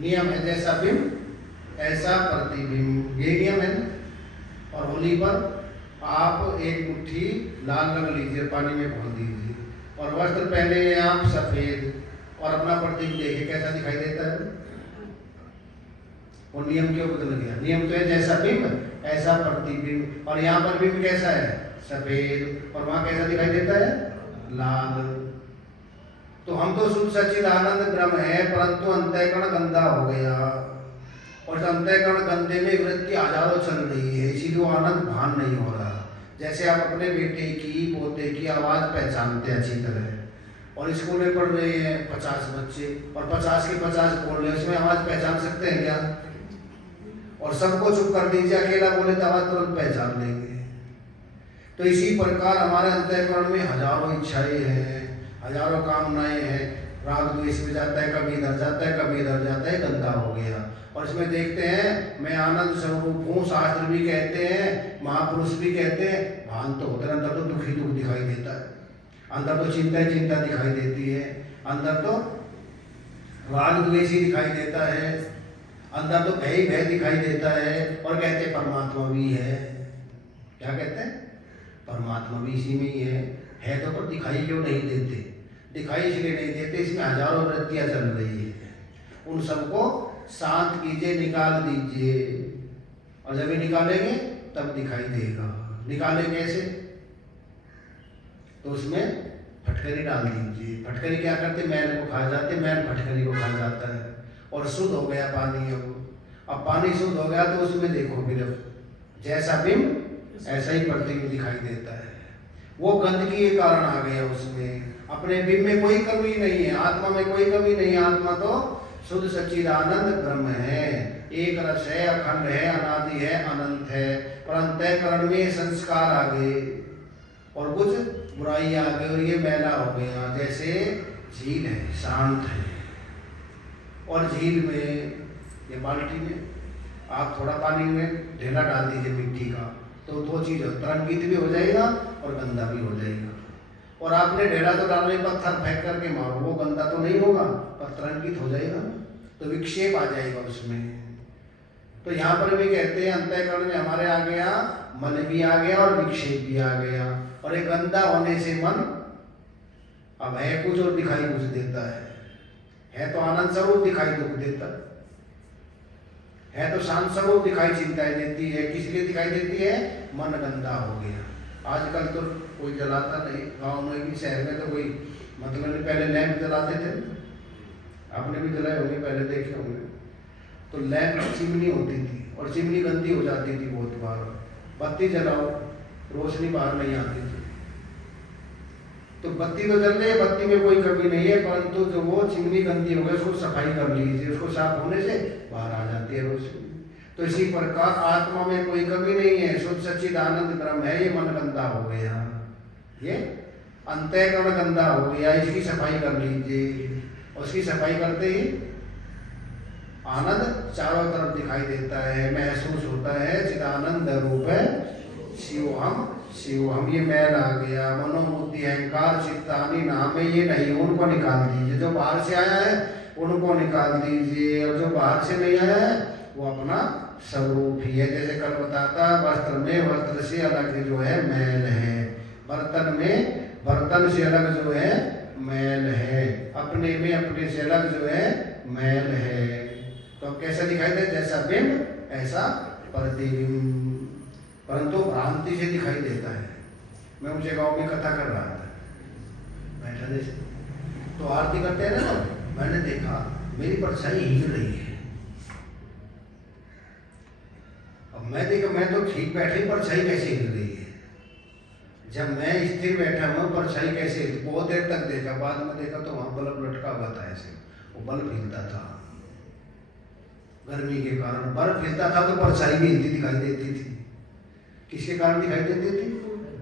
नियम है जैसा बिंब ऐसा प्रतिबिंब, ये नियम है ना। और होली पर आप एक मुट्ठी लाल रंग लीजिए, पानी में घोल दीजिए, और वस्त्र पहने हैं आप सफेद, और अपना प्रतिबिंब देखिए कैसा दिखाई देता है। वो नियम क्यों बदल गया? नियम तो है जैसा बिंब ऐसा प्रतिबिंब, और यहाँ पर बिंब कैसा है? सफेद, और वहां कैसा दिखाई देता है? लाल। तो हम तो शुद्ध सच्चिदानंद ब्रह्म है, परंतु अंतःकरण गंदा हो गया, और अंतःकरण गंदे में वृत्ति हजारों चल रही है, इसीलिए वो आनंद भान नहीं हो रहा। जैसे आप अपने बेटे की, पोते की आवाज पहचानते अच्छी तरह, और स्कूल में पढ़ रहे हैं 50 बच्चे, और 50 के 50 बोल रहे हैं, उसमें आवाज पहचान सकते हैं क्या? और सबको चुप कर दीजिए, अकेला बोले तो आवाज तुरंत पहचान लेंगे। तो इसी प्रकार हमारे अंतःकरण में हजारों इच्छाएं हैं, हजारों कामनाएं हैं। राग द्वेष में जाता है, कभी इधर जाता है, कभी इधर जाता है, गंदा हो गया। और इसमें देखते हैं मैं आनंद स्वरूप हूँ, शास्त्र भी कहते हैं, महापुरुष भी कहते हैं। भान तो होता है, अंदर तो दुखी दुख दिखाई देता है, अंदर तो चिंता ही चिंता दिखाई देती है, अंदर तो राग द्वेष ही दिखाई देता है, अंदर तो भय भय दिखाई देता है। और कहते हैं परमात्मा भी है। क्या कहते हैं? परमात्मा भी इसी में ही है तो पर दिखाई क्यों नहीं देते? दिखाई इसलिए नहीं देते, इसमें हजारों वृत्तियां चल रही है। उन सबको शांत कीजिए, निकाल दीजिए, और जब ये निकालेंगे तब दिखाई देगा। निकाले कैसे? तो उसमें फटकरी डाल दीजिए। फटकरी क्या करते? मैल को खा जाते, मैल फटकरी को खा जाता है, और शुद्ध हो गया पानी। अब पानी शुद्ध हो गया तो उसमें देखो फिर जैसा बिंब ऐसा ही प्रतिबिंब दिखाई देता है। वो गंदगी के कारण आ गया उसमें। अपने बिंब में कोई कमी नहीं है, आत्मा में कोई कमी नहीं है। आत्मा तो शुद्ध सच्चिदानंद ब्रह्म है। एक रस है, अखंड है, अनादि है, अनंत है। पर अंतःकरण में संस्कार आ गए और कुछ बुराई आ गई और ये मैला हो गया। जैसे झील है, शांत है, और झील में ये बाल्टी में आप थोड़ा पानी में ढेला डाल दीजिए मिट्टी का, तो दो चीज़ हो, तरंगित भी हो जाएगा और गंदा भी हो जाएगा। और आपने ढेला तो डालने पत्थर फेंक करके मारो, वो गंदा तो नहीं होगा पर तरंगित हो जाएगा, तो विक्षेप आ जाएगा उसमें। तो यहाँ पर भी कहते हैं अंतःकरण में हमारे आ गया, मन भी आ गया और विक्षेप भी आ गया। और एक गंदा होने से मन अब है कुछ और दिखाई कुछ देता है तो आनंद स्वरूप दिखाई दुख देता है, तो शांत स्वरूप दिखाई चिंताएं देती है। किस लिए दिखाई देती है? मन गंदा हो गया। आजकल तो कोई जलाता नहीं, गांव में भी शहर में तो कोई मतलब नहीं, पहले लैंप जलाते थे, आपने भी जलाए होंगे, पहले देखे होंगे। तो लैंप चिमनी होती थी और चिमनी गंदी हो जाती थी बहुत बार, बत्ती जलाओ रोशनी बाहर नहीं आती थी। तो बत्ती तो जल रही है, बत्ती में कोई कमी नहीं है, परंतु जो वो चिमनी गंदी हो गई उसको सफाई कर लीजिए, उसको साफ होने से बाहर आ जाती है रोशनी। तो इसी प्रकार आत्मा में कोई कमी नहीं है, शुद्ध सच्चिदानंद ब्रह्म है, ये मन गंदा हो गया, ये अंतःकरण गंदा हो गया, इसकी सफाई कर लीजिए। उसकी सफाई करते ही आनंद चारों तरफ दिखाई देता है, महसूस होता है, चिदानंद रूप है शिवहम शिवहम। ये मैल आ गया, मनोबुद्धि अहंकार चित्तानी नाम है, ये नहीं, उनको निकाल दीजिए। जो बाहर से आया है उनको निकाल दीजिए, और जो बाहर से नहीं आया है वो अपना स्वरूप ही है। जैसे कल बताता, वस्त्र में वस्त्र से अलग जो है मैल है, बर्तन में बर्तन से अलग जो है मैल है, अपने में अपने से अलग जो है मैल है। तो कैसा दिखाई दे? जैसा बिंब ऐसा प्रतिबिंब, परंतु भ्रांति से दिखाई देता है। मैं मुझे गांव में कथा कर रहा था बैठा जैसे, तो आरती करते हैं ना, मैंने देखा मेरी परछाई हिल रही है। अब मैं देखा मैं तो ठीक बैठी, परछाई कैसे हिल रही है? जब मैं स्थिर बैठा हूँ परछाई कैसे हिल? बहुत देर तक देखा, बाद में देखा तो वहां बल्ब लटका हुआ था ऐसे, वो बल्ब हिलता था गर्मी के कारण। बल्ब हिलता था तो परछाई भी हिलती दिखाई देती थी। किसके कारण दिखाई देती थी?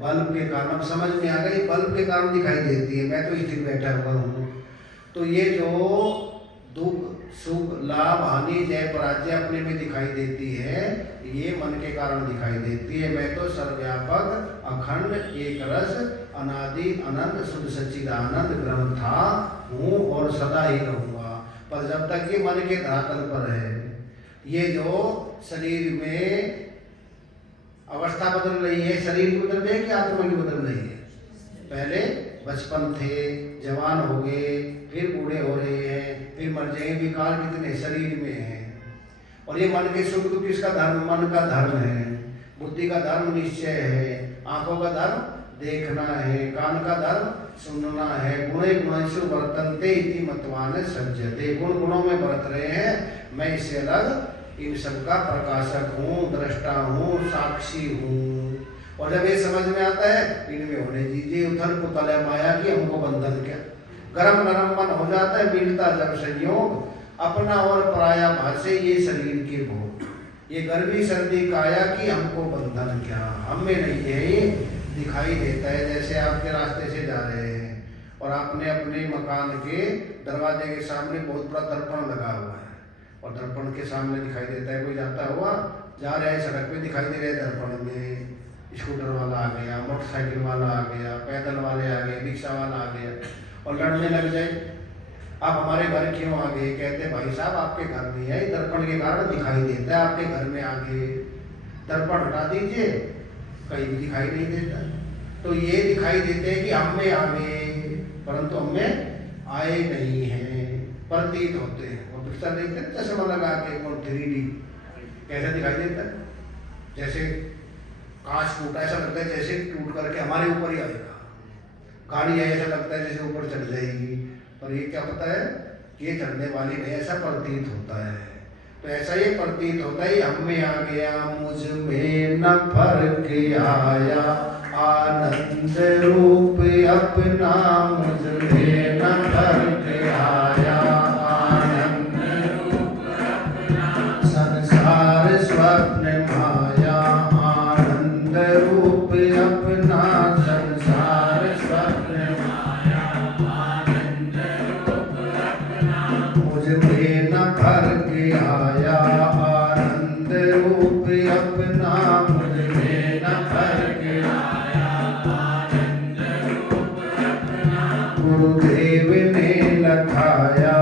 बल्ब के कारण। अब समझ में आ गई, बल्ब के कारण दिखाई देती है, मैं तो स्थिर बैठा हुआ हूँ। तो ये जो दुख सुख लाभ हानि जय पराजय अपने में दिखाई देती है, ये मन के कारण दिखाई देती है। मैं तो सर्वव्यापक अखंड एक रस अनादि अनंत शुद्ध सच्चिदानंद ब्रह्म था, हूँ और सदा ही रहूंगा। पर जब तक ये मन के धरातल पर है, ये जो शरीर में अवस्था बदल रही है, शरीर की बदल रही है कि आत्मा की बदल रही है? पहले बचपन थे, जवान हो गए, फिर बूढ़े हो रहे हैं, फिर मर जाएंगे। विकार कितने शरीर में हैं। और ये मन के सुख दुख किसका धर्म? मन का धर्म है। बुद्धि का धर्म निश्चय है, आंखों का धर्म देखना है, कान का धर्म सुनना है। गुणे गुणेषु वर्तन्ते इति मतवान सज्जते। गुण गुणों में बरत रहे हैं, मैं इससे अलग इन सबका प्रकाशक हूँ, दृष्टा हूँ, साक्षी हूँ। और जब ये समझ में आता है, इनमें होने दीजिए उथल पुथल है माया की, हमको बंधन क्या? गरम नरम मन हो जाता है, मिलता जब संयोग अपना और पराया भाषे ये शरीर के भोग। ये गर्मी सर्दी काया की, हमको बंधन क्या? हमें नहीं है, ये दिखाई देता है। जैसे आपके रास्ते से जा रहे हैं और आपने अपने मकान के दरवाजे के सामने बहुत बड़ा दर्पण लगा हुआ है, और दर्पण के सामने दिखाई देता है कोई जाता हुआ, जा रहा है सड़क पे, दिखाई दे रहे दर्पण में स्कूटर वाला आ गया, मोटरसाइकिल वाला आ गया, पैदल वाले आ गए, रिक्शा वाला आ गया, और लड़ने लग जाए। आप हमारे घर क्यों आ गए? कहते भाई साहब आपके घर नहीं है, दर्पण के कारण दिखाई देता है, आपके घर में आ गए। दर्पण हटा दीजिए, कहीं भी दिखाई नहीं देता। तो ये दिखाई देते हैं कि हम में आ गए, परंतु हम में आए नहीं हैं, प्रतीत होते हैं। वो पिक्चर देखते हैं चश्मा लगा के, 3D कैसे दिखाई देता है? जैसे कांच टूटा, ऐसा लगता है जैसे टूट करके हमारे ऊपर ही आएगा। गाड़ी है, ऐसा लगता है जैसे ऊपर चढ़ जाएगी, पर ये क्या पता है ये चढ़ने वाली नहीं, ऐसा प्रतीत होता है। तो ऐसा ये प्रतीत होता है, हम में आ गया, मुझ में न फर्क आया, आनंद रूप अपना मुझ में न फर्क आया, आनंद रूप अपना स्वप्न माया आनंद रूप अपना संसार स्वप्न माया आनंद रूप अपना मुझ में न फर्क आया आनंद रूप अपना मुझ में न फर्क आया आनंद रूप अपना गुरुदेव ने लखाया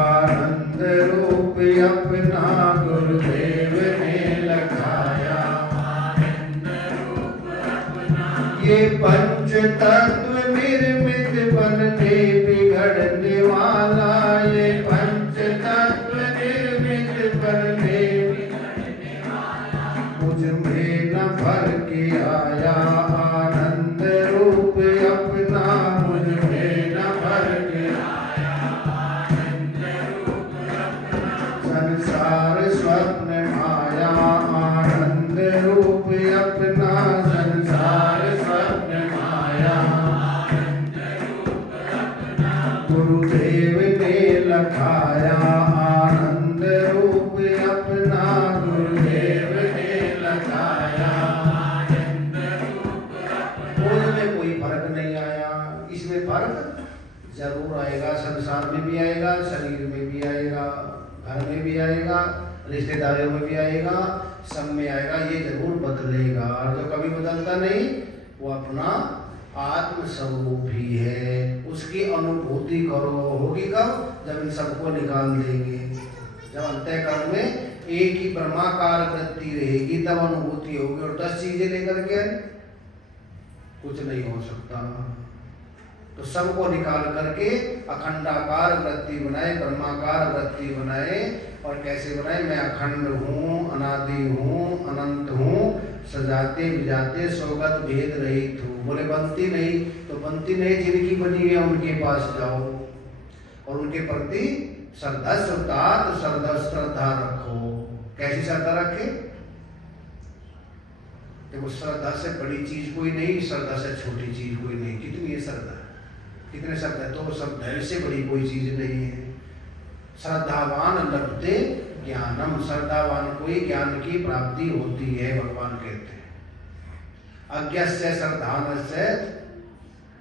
आनंद रूप अपना गुरुदेव ने लखाया आनंद रूप अपना ये पंच तत्व निर्मित बनने बिगड़ने वाला ये पंच तत्व निर्मित बनने बिगड़ने वाला मुझ में न फर्क आया आनंद रूप अपना मुझ में न फर्क आया आनंद रूप अपना संसार स्वप्न माया आनंद रूप अपना संसार स्वप्न माया आनंद रूप अपना गुरुदेव ने लखाया आनंद रूप अपना गुरुदेव ने लखाया आनंद रूप अपना उसमें कोई फर्क नहीं आया इसमें फर्क जरूर आएगा संसार में भी आएगा शरीर में भी आएगा घर में भी आएगा रिश्तेदारों में भी आएगा सब में आएगा ये जरूर बदलेगा और जो कभी बदलता नहीं वो अपना आत्म स्वरूप ही है उसकी अनुभूति करो होगी कब जब इन सबको निकाल देंगे जब अंतःकरण में एक ही ब्रह्माकार वृत्ति रहेगी तब अनुभूति होगी और 10 चीजें लेकर के कुछ नहीं हो सकता तो सबको निकाल करके अखंडाकार वृत्ति बनाए ब्रह्माकार वृत्ति बनाए और कैसे बनाए मैं अखंड हूँ अनादि हूँ अनंत हूँ सजाते विजाते स्वगत भेद रहित हूँ बोले बनती नहीं तो बनती नहीं जिनकी बनी है उनके पास जाओ और उनके प्रति श्रद्धा श्रद्धा रखो कैसी श्रद्धा रखे देखो श्रद्धा से बड़ी चीज कोई नहीं श्रद्धा से छोटी चीज कोई नहीं कितनी है श्रद्धा कितने शब्द है तो सब धैर्य से बड़ी कोई चीज नहीं है श्रद्धावान लभते ज्ञानम श्रद्धावान को ही ज्ञान की प्राप्ति होती है भगवान कहते हैं अज्ञस्य श्रद्धानस्य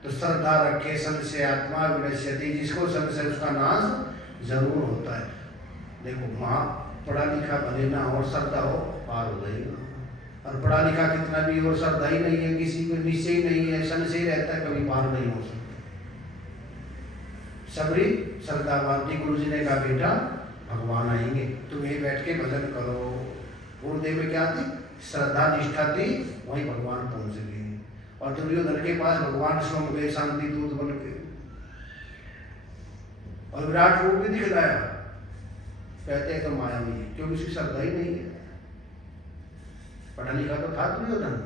तो श्रद्धा रखे संशय आत्मा विनश्यति जिसको संशय उसका नाश जरूर होता है देखो माँ पढ़ा लिखा भले ना और श्रद्धा हो पार हो जाएगा और पढ़ा लिखा कितना भी और श्रद्धा ही नहीं है किसी को निश्चय ही नहीं है संशय रहता है कभी पार नहीं हो सकता सबरी श्रद्धावान जी गुरु जी ने कहा बेटा भगवान आएंगे तुम यही बैठ के भजन करो गुरुदेव में क्या थी श्रद्धा निष्ठा थी वहीं भगवान पहुंच गए और दुर्योधन के पास भगवान स्वयं गए शांति दूत बन के और विराट रूप भी दिखलाया कहते हैं तो माया में क्योंकि उसकी श्रद्धा ही नहीं है पढ़ा लिखा तो था दुर्योधन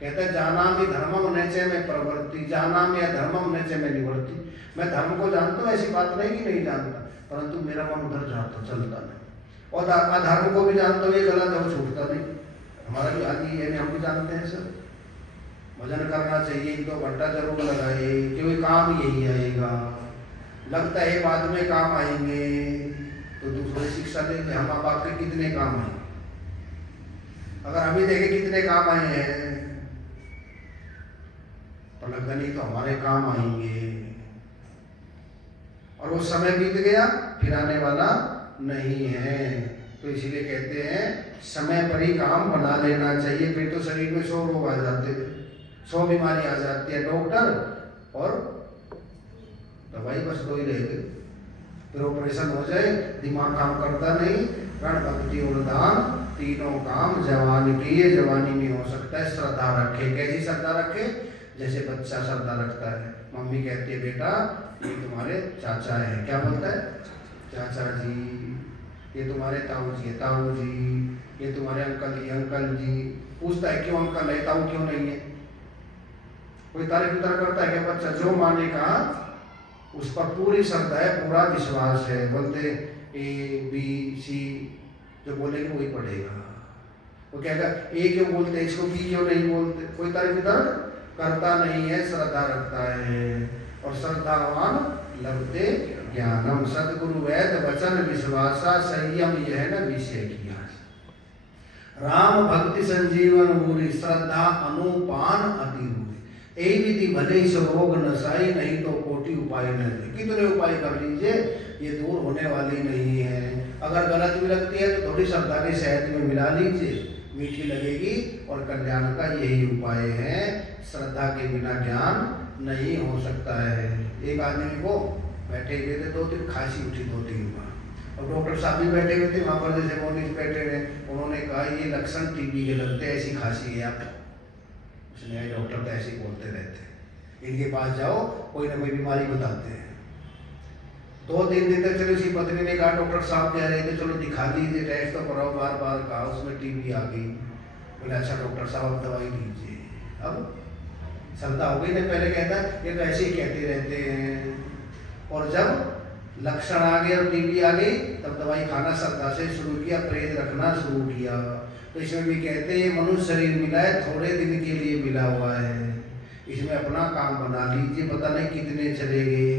कहते हैं जाना भी धर्मम नैचे में प्रवृत्ति जाना में अधर्मम नैचे में निवृत्ति मैं धर्म को जानता हूँ ऐसी बात नहीं कि नहीं जानता परंतु मेरा मन उधर जाता चलता नहीं और अधर्म को भी जानता हूँ ये गलत है वो छूटता नहीं हमारा भी आदि है हम भी जानते हैं सर भजन करना चाहिए 1-2 घंटा जरूर लगाए क्योंकि काम यही आएगा लगता है बाद में काम आएंगे तो दूसरे शिक्षा देंगे हम आपके कितने काम आए अगर हम ही देखें कितने काम आए हैं तो लगता नहीं तो हमारे काम आएंगे और वो समय बीत गया फिर आने वाला नहीं है तो इसीलिए कहते हैं समय पर ही काम बना लेना चाहिए फिर तो शरीर में 100 रोग आ जाते हैं 100 बीमारी आ जाती है डॉक्टर और दवाई बस 2 ही रह गए फिर ऑपरेशन हो जाए दिमाग काम करता नहीं रण भक्ति और दान तीनों काम जवान की है जवानी में हो सकता है श्रद्धा रखे कैसी श्रद्धा रखे जैसे बच्चा श्रद्धा रखता है मम्मी कहती है बेटा ये तुम्हारे चाचा है क्या बोलता है चाचा जी ये तुम्हारे ताऊ जी है ताऊ जी ये तुम्हारे अंकल जी पूछता है क्यों अंकल है ताऊ क्यों नहीं है कोई तारीफ उतार करता है क्या बच्चा जो माने का उस पर पूरी श्रद्धा है पूरा विश्वास है बोलते ABC जो बोलेंगे वही पढ़ेगा वो कहेगा ए क्यों बोलते इसको B क्यों नहीं बोलते कोई तारीफ उतार करता नहीं है श्रद्धा रखता है और श्रद्धावान लभते ज्ञानम सदगुरु वैद वचन विश्वासा संयम यह न विषय किया राम भक्ति संजीवन भूरि, श्रद्धा अनुपान अति रूढ़ि। यही विधि भले सो रोग नसाई, नहीं तो कोटि उपाय न दे। कितने उपाय कर लीजिए, ये दूर होने वाली नहीं है। अगर गलत भी लगती है तो थोड़ी श्रद्धा के शहद में मिला लीजिए, मीठी लगेगी। और कल्याण का यही उपाय है, श्रद्धा के बिना ज्ञान नहीं हो सकता है। एक आदमी को बैठे हुए थे, 2 दिन खांसी उठी 2-3 बार, और डॉक्टर साहब भी बैठे हुए थे वहाँ पर, जैसे मोदी बैठे हुए। उन्होंने कहा ये लक्षण टीबी के लगते हैं, ऐसी खांसी है आप। उसने डॉक्टर तो ऐसे ही बोलते रहते हैं, इनके पास जाओ, कोई ना कोई बीमारी बताते हैं। 2-3 दिन तक चलो, उसकी पत्नी ने कहा डॉक्टर साहब कह रहे थे चलो दिखा लीजिए, टेस्ट तो कराओ, बार बार कहा, उसमें टीबी आ गई। बोले अच्छा डॉक्टर साहब अब दवाई दीजिए। अब श्रद्धा हो गई ना, पहले कहता है ये तो ऐसे ही कहते रहते हैं। और जब लक्षण आ गए और टीबी आ गई, तब दवाई खाना श्रद्धा से शुरू किया, परहेज रखना शुरू किया। तो इसमें भी कहते हैं ये मनुष्य शरीर मिला है, थोड़े दिन के लिए मिला हुआ है, इसमें अपना काम बना लीजिए, पता नहीं कितने चलेंगे।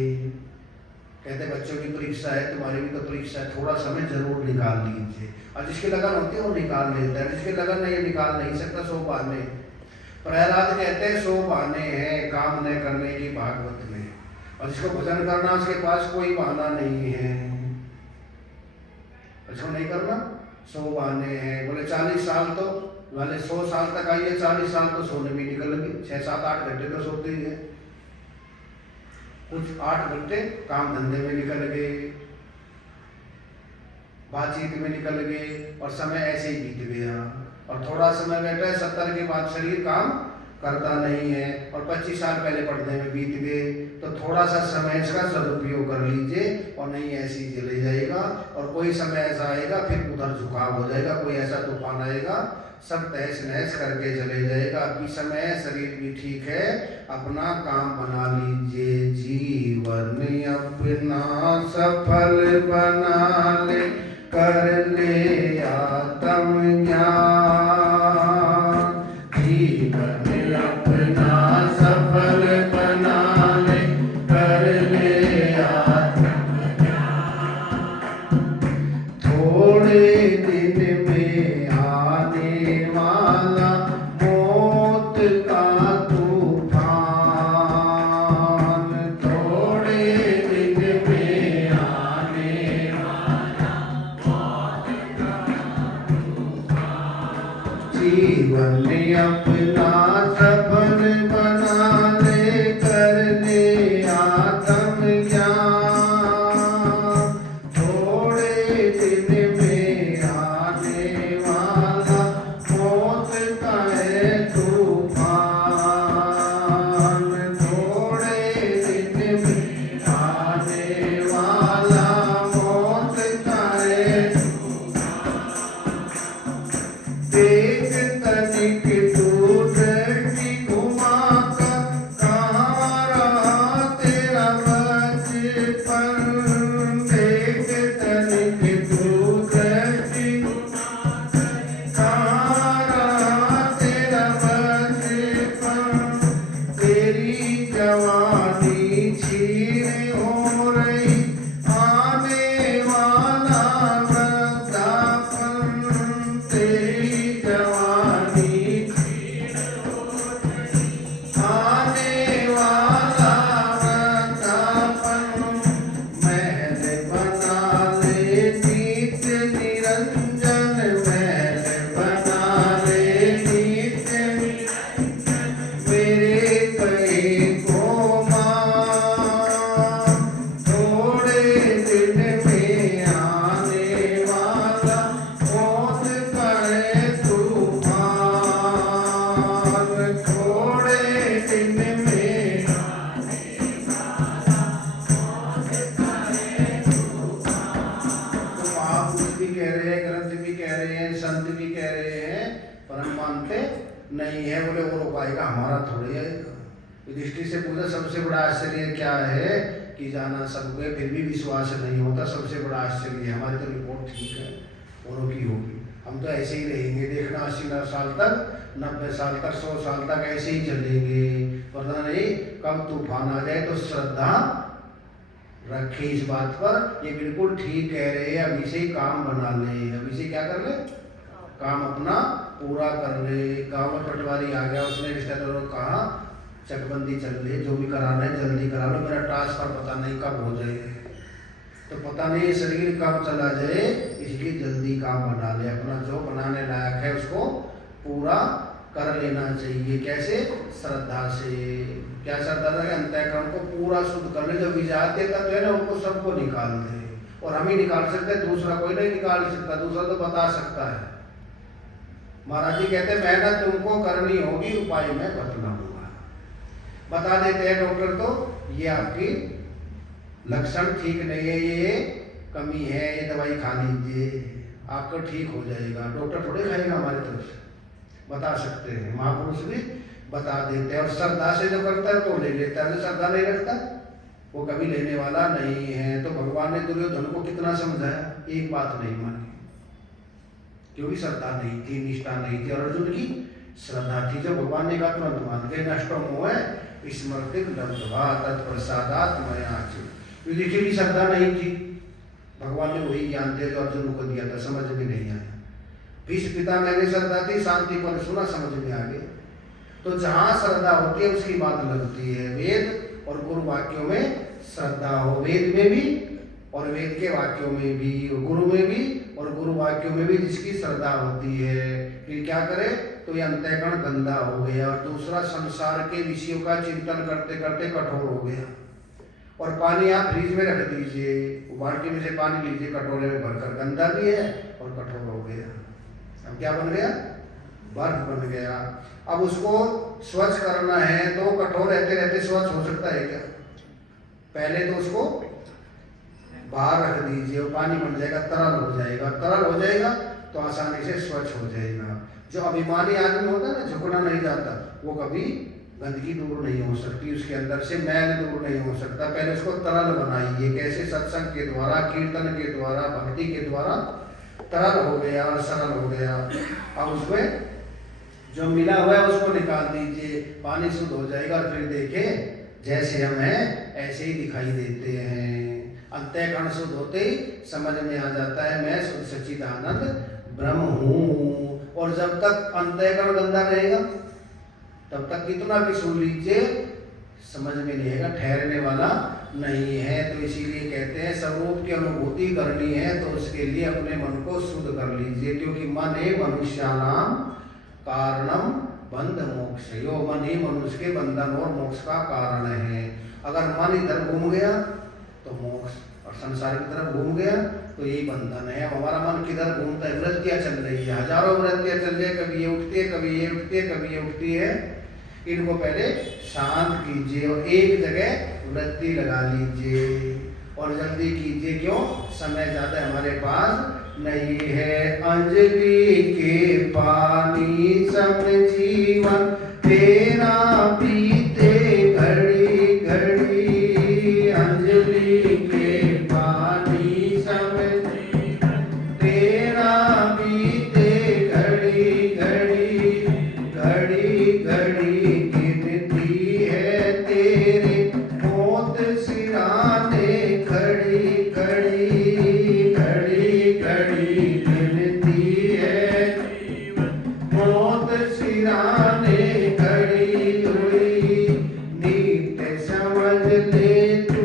कहते बच्चों की परीक्षा है, तुम्हारी भी तो परीक्षा है, थोड़ा समय जरूर निकाल लीजिए। और जिसकी लगन होती है वो निकाल लेता है, जिसकी लगन नहीं निकाल नहीं सकता। 100 बहाने, प्रहलाद कहते हैं 100 बहाने हैं काम न करने की भागवत में, और जिसको भजन करना उसके पास कोई बहाना नहीं है। इसको नहीं करना 100 बहाने हैं। बोले 40 साल तो वाले 100 साल तक आइए, 40 साल तो सोने में निकल गए, 6-7-8 घंटे तो सोते ही है, कुछ 8 घंटे काम धंधे में निकल गए, बातचीत में निकल गए, और समय ऐसे ही बीत गया। और थोड़ा समय बैठा है, 70 के बाद शरीर काम करता नहीं है, और 25 साल पहले पढ़ने में बीत गए। तो थोड़ा सा समय इसका सदुपयोग कर लीजिए, और नहीं ऐसे ही चले जाएगा। और कोई समय ऐसा आएगा फिर उधर झुकाव हो जाएगा, कोई ऐसा तूफान आएगा सब तहस नहस करके चले जाएगा। अभी समय शरीर भी ठीक है, अपना काम बना लीजिए। जीवन अपना सफल बना ले, कर ले आत्म ज्ञान। जीवन अपना सफल बना ले, कर ले आत्म ज्ञान। थोड़े दिन में आने वाला मौत का तूफान, थोड़े दिन में आने वाला मौत का तूफान। जीवन अपना सफल बना ले, कर ले आत्म ज्ञान। थोड़े दिन में आने वाला मौत का है तूफान, थोड़े दिन में आने वाला मौत का है तूफान। देख तनिक तू दृष्टि घुमा कर, कहाँ रहा तेरा बचपन। देख तनिक तू दृष्टि घुमा कर, कहाँ रहा तेरा बचपन। तेरी जवानी छीन हो रही, आने वाला वृद्धापन। तेरी जवानी छीन हो रही, आने वाला वृद्धापन। महल बना ले नित्य निरंजन, महल बना ले नित्य निरंजन। मेरे कहे को मान, थोड़े दिन में आने वाला मौत का है तूफान। थोड़े दिन में आने वाला मौत का है तूफान। तो महापुरुष भी कह रहे हैं, ग्रंथ भी कह रहे हैं, संत भी कह रहे हैं, पर हम मानते नहीं है। बोले वो रुकाएगा, हमारा थोड़ी है। युधिष्ठिर से पूछा सबसे बड़ा आश्चर्य क्या है कि जाना सबको, फिर भी विश्वास नहीं होता। सबसे बड़ा आश्चर्य है, हमारी तो रिपोर्ट ठीक है, उन्हों की होगी, हम तो ऐसे ही रहेंगे। देखना 80 साल तक, 90 साल तक, 100 साल तक ऐसे ही चलेंगे। पता नहीं कब तूफान आ जाए। तो श्रद्धा रखे इस बात पर, ये बिल्कुल ठीक कह रहे हैं। अभी से ही काम बना ले, अभी से क्या कर ले, काम अपना पूरा कर ले। गाँव में पटवारी आ गया, उसने रिश्तेदारों को कहा चकबंदी चल रही है, जो भी कराना है जल्दी करा लो, मेरा ट्रांसफर पता नहीं कब हो जाए, तो पता नहीं ये शरीर कब चला जाए, इसलिए जल्दी काम बना ले, अपना जो बनाने लायक है उसको पूरा कर लेना चाहिए। कैसे? श्रद्धा से। क्या श्रद्धा है? अंतःकरण को पूरा शुद्ध कर ले। जो विजातीय तत्व है ना उनको सबको निकाल दे, और हम ही निकाल सकते हैं, दूसरा कोई नहीं निकाल सकता, दूसरा तो बता सकता है। महाराज जी कहते हैं मेहनत तुमको करनी होगी, उपाय मैं बतलाऊंगा। बता देते हैं डॉक्टर, तो ये आपकी लक्षण ठीक नहीं है, ये कमी है, ये दवाई खा लीजिए आपका ठीक हो जाएगा। डॉक्टर थोड़े खाएगा हमारे तरफ से, बता सकते हैं, महापुरुष भी बता देते हैं। और श्रद्धा से जो करता है तो ले लेता है, जो श्रद्धा नहीं रखता वो कभी लेने वाला नहीं है। तो भगवान ने दुर्योधन को कितना समझाया, एक बात नहीं मानी, क्योंकि श्रद्धा नहीं थी, निष्ठा नहीं थी। और अर्जुन की श्रद्धा थी, जो भगवान ने कहा तुरंत मान गए। नष्टो मोह स्मृतिक लब्ध्वा तत्प्रसादात् मयाचि। युधिष्ठिर की श्रद्धा नहीं थी, भगवान ने वही ज्ञान दिया जो अर्जुन को दिया था, समझ में नहीं आया। भीष्म पितामह में श्रद्धा थी, शांति पर सुना, समझ में आ गया। तो जहाँ श्रद्धा होती है उसकी बात लगती है। वेद और गुरु वाक्यों में श्रद्धा हो, वेद में भी और वेद के वाक्यों में भी, गुरु में भी और गुरु वाक्यों में भी जिसकी श्रद्धा होती है, फिर क्या करे? तो ये अंतःकरण गंदा हो गया। और दूसरा, संसार के विषयों का चिंतन करते करते कठोर हो गया। और पानी आप फ्रिज में रख दीजिए, बाल्टी में से पानी लीजिए कटोरे में भरकर, गंदा भी है और कठोर हो गया। अब क्या बन गया? बर्फ बन गया। अब उसको स्वच्छ करना है तो कठोर रहते रहते स्वच्छ हो सकता है क्या? पहले तो उसको बाहर रख दीजिए, वो पानी बन जाएगा, तरल हो जाएगा। तरल हो जाएगा तो आसानी से स्वच्छ हो जाएगा। जो अभिमानी आदमी होता है ना, झुकना नहीं जाता, वो कभी गंदगी दूर नहीं हो सकती, उसके अंदर से मैल दूर नहीं हो सकता। पहले उसको तरल बनाइए। कैसे? सत्संग के द्वारा, कीर्तन के द्वारा, भक्ति के द्वारा तरल हो गया और सरल हो गया। अब उसमें जो मिला हुआ है उसको निकाल दीजिए, पानी शुद्ध हो जाएगा। और फिर देखें जैसे हम हैं ऐसे ही दिखाई देते हैं। अंतःकरण शुद्ध होते ही समझ में आ जाता है मैं शुद्ध सच्चिदानंद ब्रह्म हूँ। और जब तक अंतःकरण गंदा रहेगा तब तक कितना भी सुन लीजिए समझ में नहीं आएगा, ठहरने वाला नहीं है। तो इसीलिए कहते हैं स्वरूप की अनुभूति करनी है तो उसके लिए अपने मन को शुद्ध कर लीजिए, क्योंकि मन है मनुष्यानाम कारणम बंध मोक्ष। यो मन ही मनुष्य के बंधन और मोक्ष का कारण है। अगर मन इधर घूम गया तो मोक्ष, और संसार की तरफ घूम गया तो यही बंधन है। हमारा मन किधर घूमता है? वृत्तियां चल रही है, हजारों वृत्तियां चल रही है, कभी ये उठती है, कभी ये उठती है, कभी ये उठती है। इनको पहले शांत कीजिए और एक जगह वृत्ति लगा लीजिए और जल्दी कीजिए। क्यों? समय ज्यादा हमारे पास नहीं है। अंजलि के पानी सब जीवन तेरा बीते घड़ी घड़ी। अंजलि के पानी सब जीवन तेरा बीते घड़ी घड़ी घड़ी घड़ी। गिनती है तेरे मौत सिराने खड़ी खड़ी घड़ी घड़ी। गिनती है मौत सिराने खड़ी हुई। नित्य समझ ले तू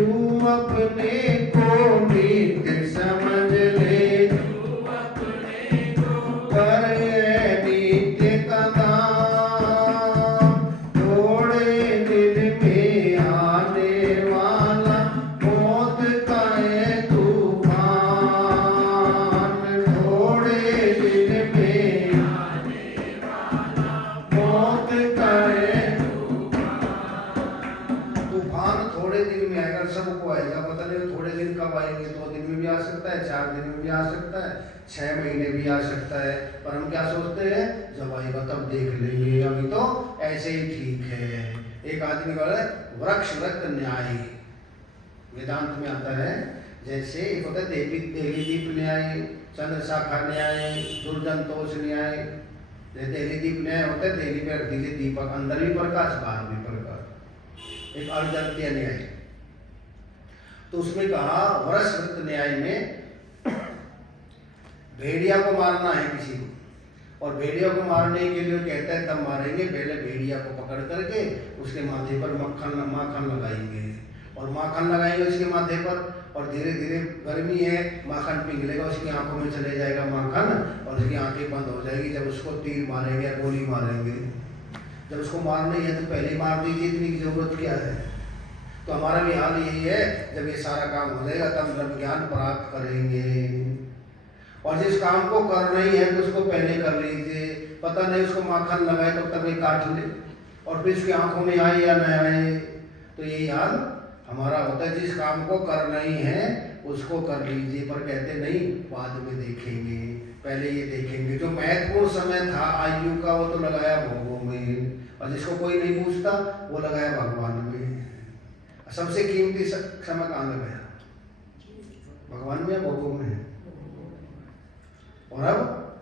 अपने को, नित्य समझ ले तू अपने को। कर नित्य का दाम, थोड़े दिन में आने वाला मौत का है तूफान। थोड़े दिन में आने वाला मौत का है तूफान। थोड़े दिन में आएगा, सबको आएगा, पता नहीं थोड़े दिन कब आएंगे। 2 दिन में भी आ सकता है, 4 दिन में भी आ सकता है, 6 महीने भी आ सकता है। पर हम क्या सोचते हैं? जब आएगा तब देख लेंगे, अभी तो ऐसे ही ठीक है। एक आदमी का वृक्ष वृत्त न्याय वेदांत में आता है। जैसे एक होता है देवी दीप न्याय, चंद्र शाखा न्याय, दुर्जनतोष न्याय। जैसे देवी दीप न्याय होता है, देवी पे रख दीजिए दीपक, अंदर भी प्रकाश बाहर भी प्रकाश। एक अर्जन्य न्याय, तो उसमें कहा वृक्ष वृत्त न्याय में भेड़िया को मारना है किसी को, और भेड़िया को मारने के लिए कहता है तब मारेंगे, पहले भेड़िया को पकड़ करके उसके माथे पर माखन लगाएंगे और माखन लगाएंगे उसके माथे पर, और धीरे धीरे गर्मी है माखन पिघलेगा, उसकी आंखों में चले जाएगा माखन और उसकी आंखें बंद हो जाएगी। जब उसको तीर मारेंगे या गोली मारेंगे, जब उसको मारना है तो पहले मार दीजिए, इतनी की जरूरत क्या है। तो हमारा भी हाल यही है, जब ये सारा काम हो जाएगा तब ब्रह्म ज्ञान प्राप्त करेंगे। और जिस काम को करना ही है तो उसको पहले कर लीजिए, पता नहीं उसको माखन लगाए तो तभी काट ले और फिर उसकी आंखों में आए या न आए। तो यही हाल हमारा होता है, जिस काम को करना ही है उसको कर लीजिए, पर कहते नहीं बाद में देखेंगे, पहले ये देखेंगे। जो महत्वपूर्ण समय था आयु का वो तो लगाया भोगों में, और जिसको कोई नहीं पूछता वो लगाया भगवान में। सबसे कीमती समय कहाँ लगाया? भगवान में या भोगों में? और अब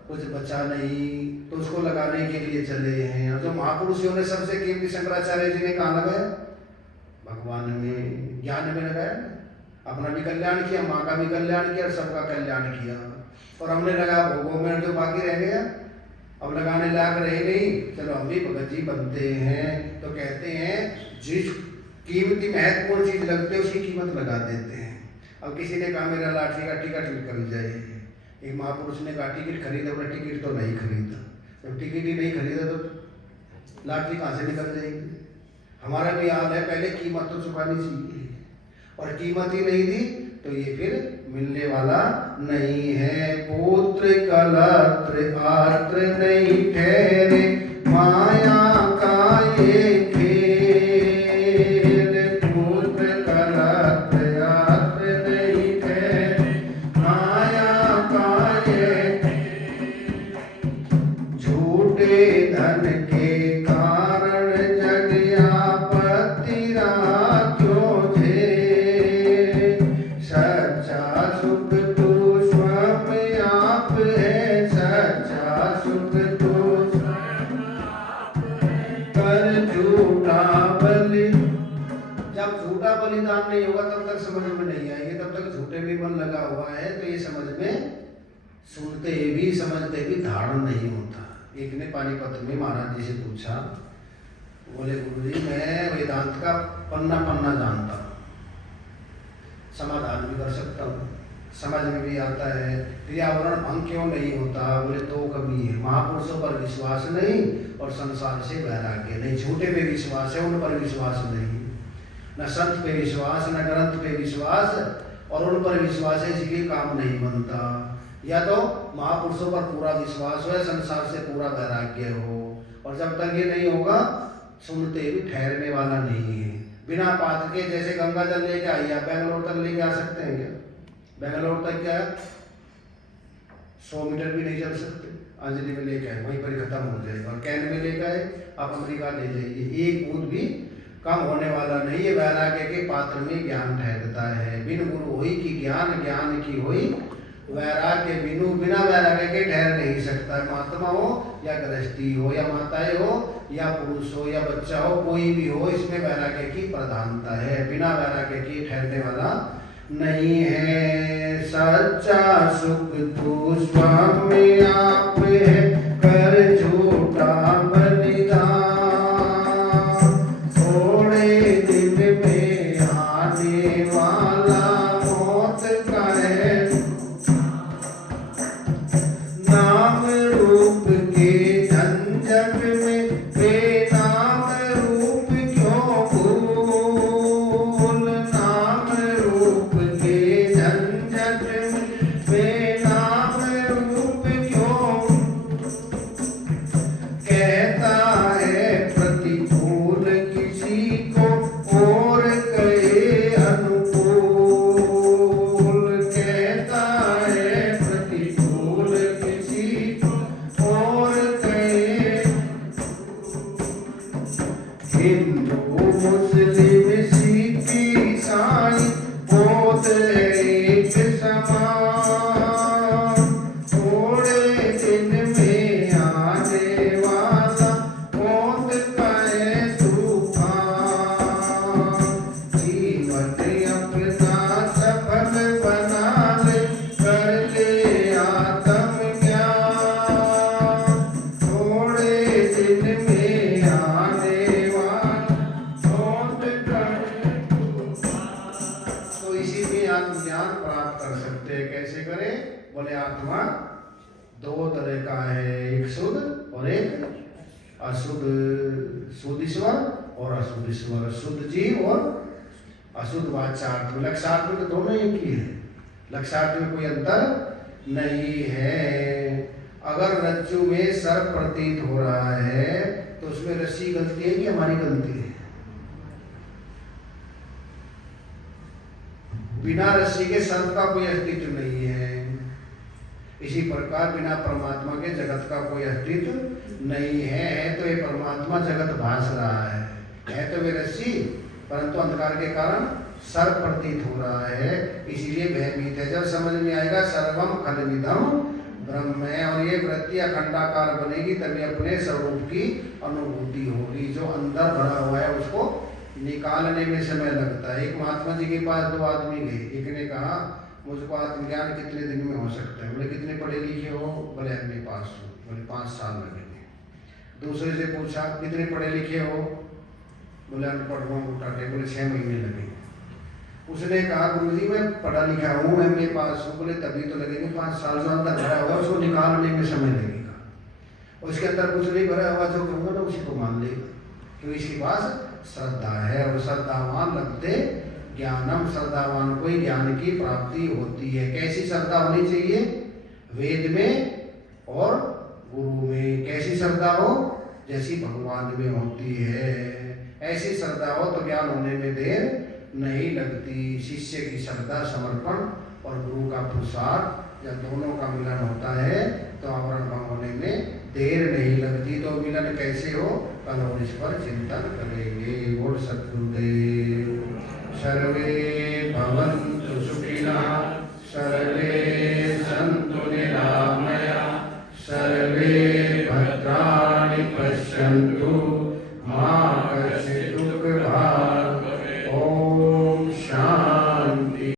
कुछ बचा नहीं तो उसको लगाने के लिए चले हैं। और जो महापुरुषों ने सबसे कीमती शंकराचार्य जी ने कहाँ लगाया? भगवान में, ज्ञान में लगाया। अपना भी कल्याण किया, माँ का भी कल्याण किया और सबका कल्याण किया। और हमने लगाया भोगों में, जो बाकी रह गया अब लगाने लायक रहे नहीं, चलो हम भी भगत जी बनते हैं। तो कहते हैं जिस कीमती महत्वपूर्ण चीज लगते है उसकी कीमत लगा देते हैं। अब किसी ने कहा मेरा लाठी का टिकट निकल जाए, एक महापुरुष ने कहा टिकट खरीदा, बोला टिकट तो नहीं खरीदा। जब टिकट ही नहीं खरीदा तो लाठी कहाँ से निकल जाएगी। हमारा भी हाल है, पहले कीमत तो चुकानी चाहिए, और कीमत ही नहीं दी तो ये फिर मिलने वाला नहीं है। पुत्र कलत्र आत्र नहीं ठहरे, माया का ये बलिदान नहीं होगा तब तक समझ में नहीं आएंगे, तब तक झूठे भी मन लगा हुआ है तो ये समझ में, सुनते भी समझते भी धारण नहीं होता। एक ने पानीपत में महाराज जी से पूछा, बोले गुरुजी मैं वेदांत का पन्ना पन्ना जानता हूँ, समाधान भी कर सकता हूँ, समझ में भी आता है, पर्यावरण भंग क्यों नहीं होता? बोले तो कभी है, महापुरुषों पर विश्वास नहीं और संसार से वैराग्य नहीं। झूठे पे विश्वास है, उन पर विश्वास नहीं, न संत पे विश्वास न ग्रंथ पे विश्वास, और उन पर विश्वास है इसलिए काम नहीं बनता। या तो महापुरुषों पर पूरा विश्वास हो या संसार से पूरा वैराग्य हो, और जब तक ये नहीं होगा सुनते भी ठहरने वाला नहीं है। बिना पात्र के, जैसे गंगा जल लेके आइए, आप बेंगलोर तक लेके आ सकते हैं क्या? बेंगलोर तक क्या 100 मीटर भी नहीं चल सकते। अंजलि में लेके आए वहीं पर खत्म हो जाएगा, और कैन में लेके आए आप अमेरिका ले जाइए, एक बूंद भी कम होने वाला नहीं है। वैराग्य के पात्र में ज्ञान ठहरता है। बिन गुरु होई की ज्ञान, ज्ञान की होई वैराग्य, बिनु बिना वैराग्य के ठहर नहीं सकता। महात्मा हो या गृहस्थी हो या माताएं हो या पुरुष हो या बच्चा हो, कोई भी हो, इसमें वैराग्य की प्रधानता है। बिना वैराग्य के ठहरने वाला नहीं है। सच्चा सुख तो स्वामी आप है, कर झूठा बलिदान, इनमें आने वाला बहुत करे। तो इसी में आत्मज्ञान प्राप्त कर सकते हैं। कैसे करें? बोले आत्मा दो तरह का है, एक शुद्ध और एक अशुद्ध। शुद्ध ईश्वर और अशुद्ध ईश्वर, शुद्ध जीव और अशुद्ध वाचार्थ। लक्षार्थ में तो दोनों एक ही है, लक्षार्थ में कोई अंतर नहीं है। अगर रज्जु में सर्प प्रतीत हो रहा है तो उसमें रस्सी गलती है कि हमारी गलती है? बिना रस्सी के सर्प का कोई अस्तित्व नहीं है। इसी प्रकार बिना परमात्मा के जगत का कोई अस्तित्व नहीं है। तो ये परमात्मा जगत भास रहा है तो वे रस्सी, परंतु अंधकार के कारण सर्प प्रतीत हो रहा है, इसीलिए भयभीत है। जब समझ में आएगा सर्वम खलविदम ब्रह्म है और ये वृत्ति अखंडाकार बनेगी, तभी अपने स्वरूप की अनुभूति होगी। जो अंदर भरा हुआ है उसको निकालने में समय लगता है। एक महात्मा जी के पास दो आदमी गए, एक ने कहा मुझको आत्मज्ञान कितने दिन में हो सकता है? बोले कितने पढ़े लिखे हो? बोले एमए पास हूँ। बोले 5 साल लगेंगे। दूसरे से पूछा कितने पढ़े लिखे हो? बोले अनपढ़ हूँ उठाते। बोले 6 महीने लगेंगे। उसने कहा गुरुजी मैं पढ़ा लिखा हूँ, एमए पास हूँ। बोले तभी तो लगेंगे 5 साल। जो अंदर भरा हुआ उसको निकालने में समय लगेगा। उसके अंदर कुछ नहीं भरा हुआ, जो कहूँगा ना उसी को मान लेगा, क्योंकि इसके पास श्रद्धा है। और श्रद्धावान लगते ज्ञानम, श्रद्धावान को ही ज्ञान की प्राप्ति होती है। कैसी श्रद्धा होनी चाहिए? वेद में और गुरु में। कैसी श्रद्धा हो? जैसी भगवान में होती है, ऐसी श्रद्धा हो तो ज्ञान होने में देर नहीं लगती। शिष्य की श्रद्धा, समर्पण और गुरु का पुरुषार्थ, जब दोनों का मिलन होता है तो आवरण भंग होने में देर नहीं लगती। तो मिलन कैसे हो? कल और इस पर चिंतन करेंगे। बोल सद्गुरुदेव। सर्वे भवन्तु सुखिनः, सर्वे सन्तु निरामया, सर्वे भद्राणि पश्यन्तु